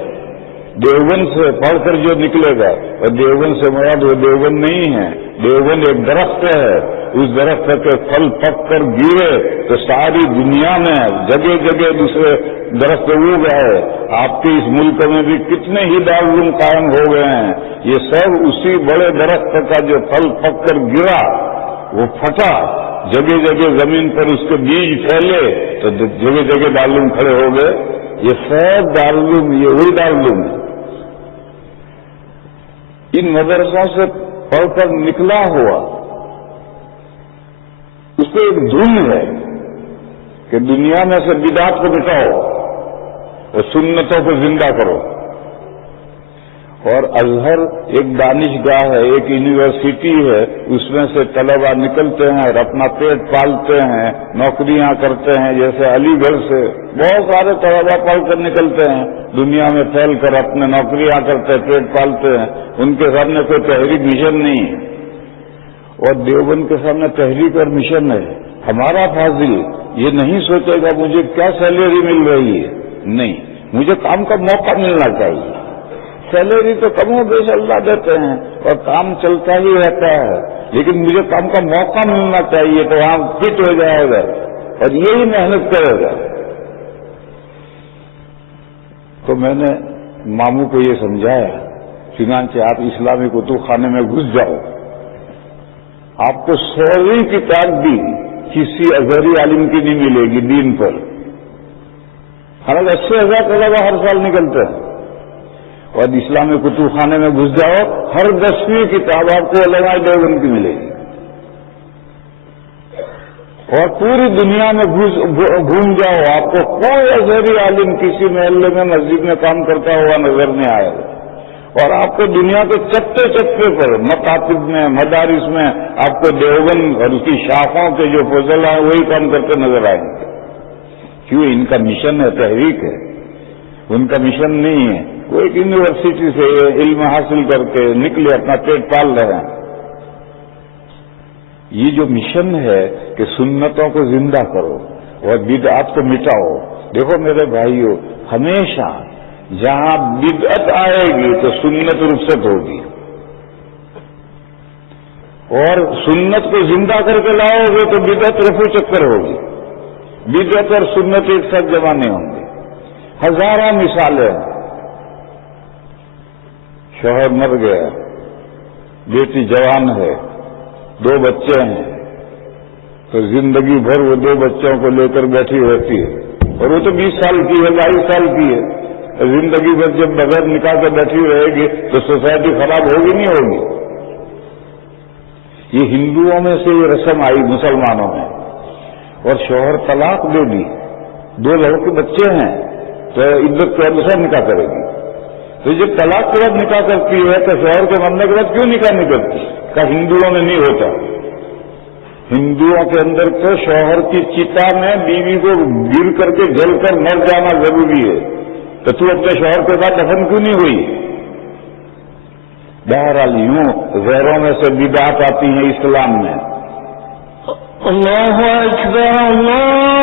دیوبند سے پڑھ کر جو نکلے گا، اور دیوبند سے مراد وہ دیوبند نہیں ہے، دیوبند ایک درخت ہے، اس درخت کے پھل پک کر گرے تو ساری دنیا میں جگہ جگہ دوسرے درخت اگ گئے۔ آپ کے اس ملک میں بھی کتنے ہی دارالعلوم قائم ہو گئے ہیں، یہ سب اسی بڑے درخت کا جو پھل پک کر گرا، وہ پھٹا، جگہ جگہ زمین پر اس کے بیج پھیلے تو جگہ جگہ دارالعلوم کھڑے ہو گئے۔ یہ سب دارالعلوم، یہ وہی دارالعلوم ہے۔ ان مدرسوں سے پڑھ کر نکلا ہوا اس کو ایک دھن ہے کہ دنیا میں سے بدعات کو مٹاؤ اور سنتوں کو زندہ کرو۔ اور ازہر ایک دانشگاہ ہے، ایک یونیورسٹی ہے، اس میں سے طلبہ نکلتے ہیں اور اپنا پیٹ پالتے ہیں، نوکریاں کرتے ہیں۔ جیسے علی گڑھ سے بہت سارے طلبہ پڑھ کر نکلتے ہیں، دنیا میں پھیل کر اپنے نوکریاں کرتے ہیں، پیٹ پالتے ہیں، ان کے سامنے کوئی تحریک مشن نہیں ہے۔ اور دیوبند کے سامنے تحریک اور مشن ہے۔ ہمارا فاضل یہ نہیں سوچے گا مجھے کیا سیلری مل رہی ہے، نہیں، مجھے کام کا موقع ملنا چاہیے۔ سیلری تو کم و بیش اللہ دیتے ہیں اور کام چلتا ہی رہتا ہے، لیکن مجھے کام کا موقع ملنا چاہیے تو وہاں فٹ ہو جائے گا اور یہی محنت کرے گا۔ تو میں نے ماموں کو یہ سمجھایا، چنانچہ آپ اسلامی کتب خانے میں گھس جاؤ، آپ کو 100ویں کتاب بھی کسی ازہری عالم کی نہیں ملے گی دین پر۔ حالانکہ 80,000 طلبہ ہر سال نکلتے ہیں، اور اسلامی کتب خانے میں گھس جاؤ، ہر 10ویں کتاب آپ کو علماء دیوبند کی ملے گی، اور پوری دنیا میں گھوم جاؤ، آپ کو کوئی ازہری عالم کسی محلے میں مسجد میں کام کرتا ہوا نظر نہیں آئے گا، اور آپ کو دنیا کے چپے چپے پر مکاتب میں، مدارس میں آپ کو دیوبند اور اس کی شاخوں کے جو فضلاء ہیں وہی کام کرتے نظر آئیں گے۔ کیوں؟ ان کا مشن ہے، تحریک ہے، ان کا مشن نہیں ہے وہ ایک یونیورسٹی سے علم حاصل کر کے نکلے اپنا پیٹ پال رہے ہیں۔ یہ جو مشن ہے کہ سنتوں کو زندہ کرو اور بدعات کو مٹاؤ۔ دیکھو میرے بھائیو، ہمیشہ جہاں بدعت آئے گی تو سنت رخصت ہوگی، اور سنت کو زندہ کر کے لاؤ گے تو بدعت رفع چکر ہوگی۔ بدعت اور سنت ایک ساتھ جمع نہیں ہوں گے۔ ہزاروں مثالیں، شوہر مر گیا، بیٹی جوان ہے، 2 بچے ہیں، تو زندگی بھر وہ 2 بچوں کو لے کر بیٹھی رہتی ہے، اور وہ تو 20 سال کی ہے، 22 سال کی ہے۔ زندگی بھر جب بغیر نکاح کے بیٹھی رہے گی تو سوسائٹی خراب ہوگی نہیں ہوگی؟ یہ ہندوؤں میں سے یہ رسم آئی مسلمانوں میں، اور شوہر طلاق دے دی، 2 لڑکے بچے ہیں تو عدت کے انوسار نکاح کرے گی۔ تو جب طلاق کے بعد نکاح کرتی ہے تو شوہر کے مرنے کے بعد کیوں نکاح نہیں کرتی؟ کہ ہندوؤں میں نہیں ہوتا۔ ہندوؤں کے اندر تو شوہر کی چتا میں بیوی کو گر کر کے جل کر مر جانا ضروری ہے، تو تو اپنے شوہر کے بعد دفن کیوں نہیں ہوئی؟ بہرحال یوں غیروں میں سے بدعات آتی ہیں اسلام میں۔ اللہ اکبر، اللہ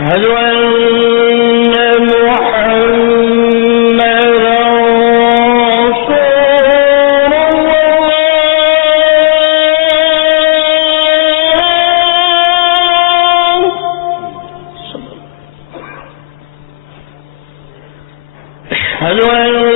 أشهد أن محمدا رسول الله. أشهد أن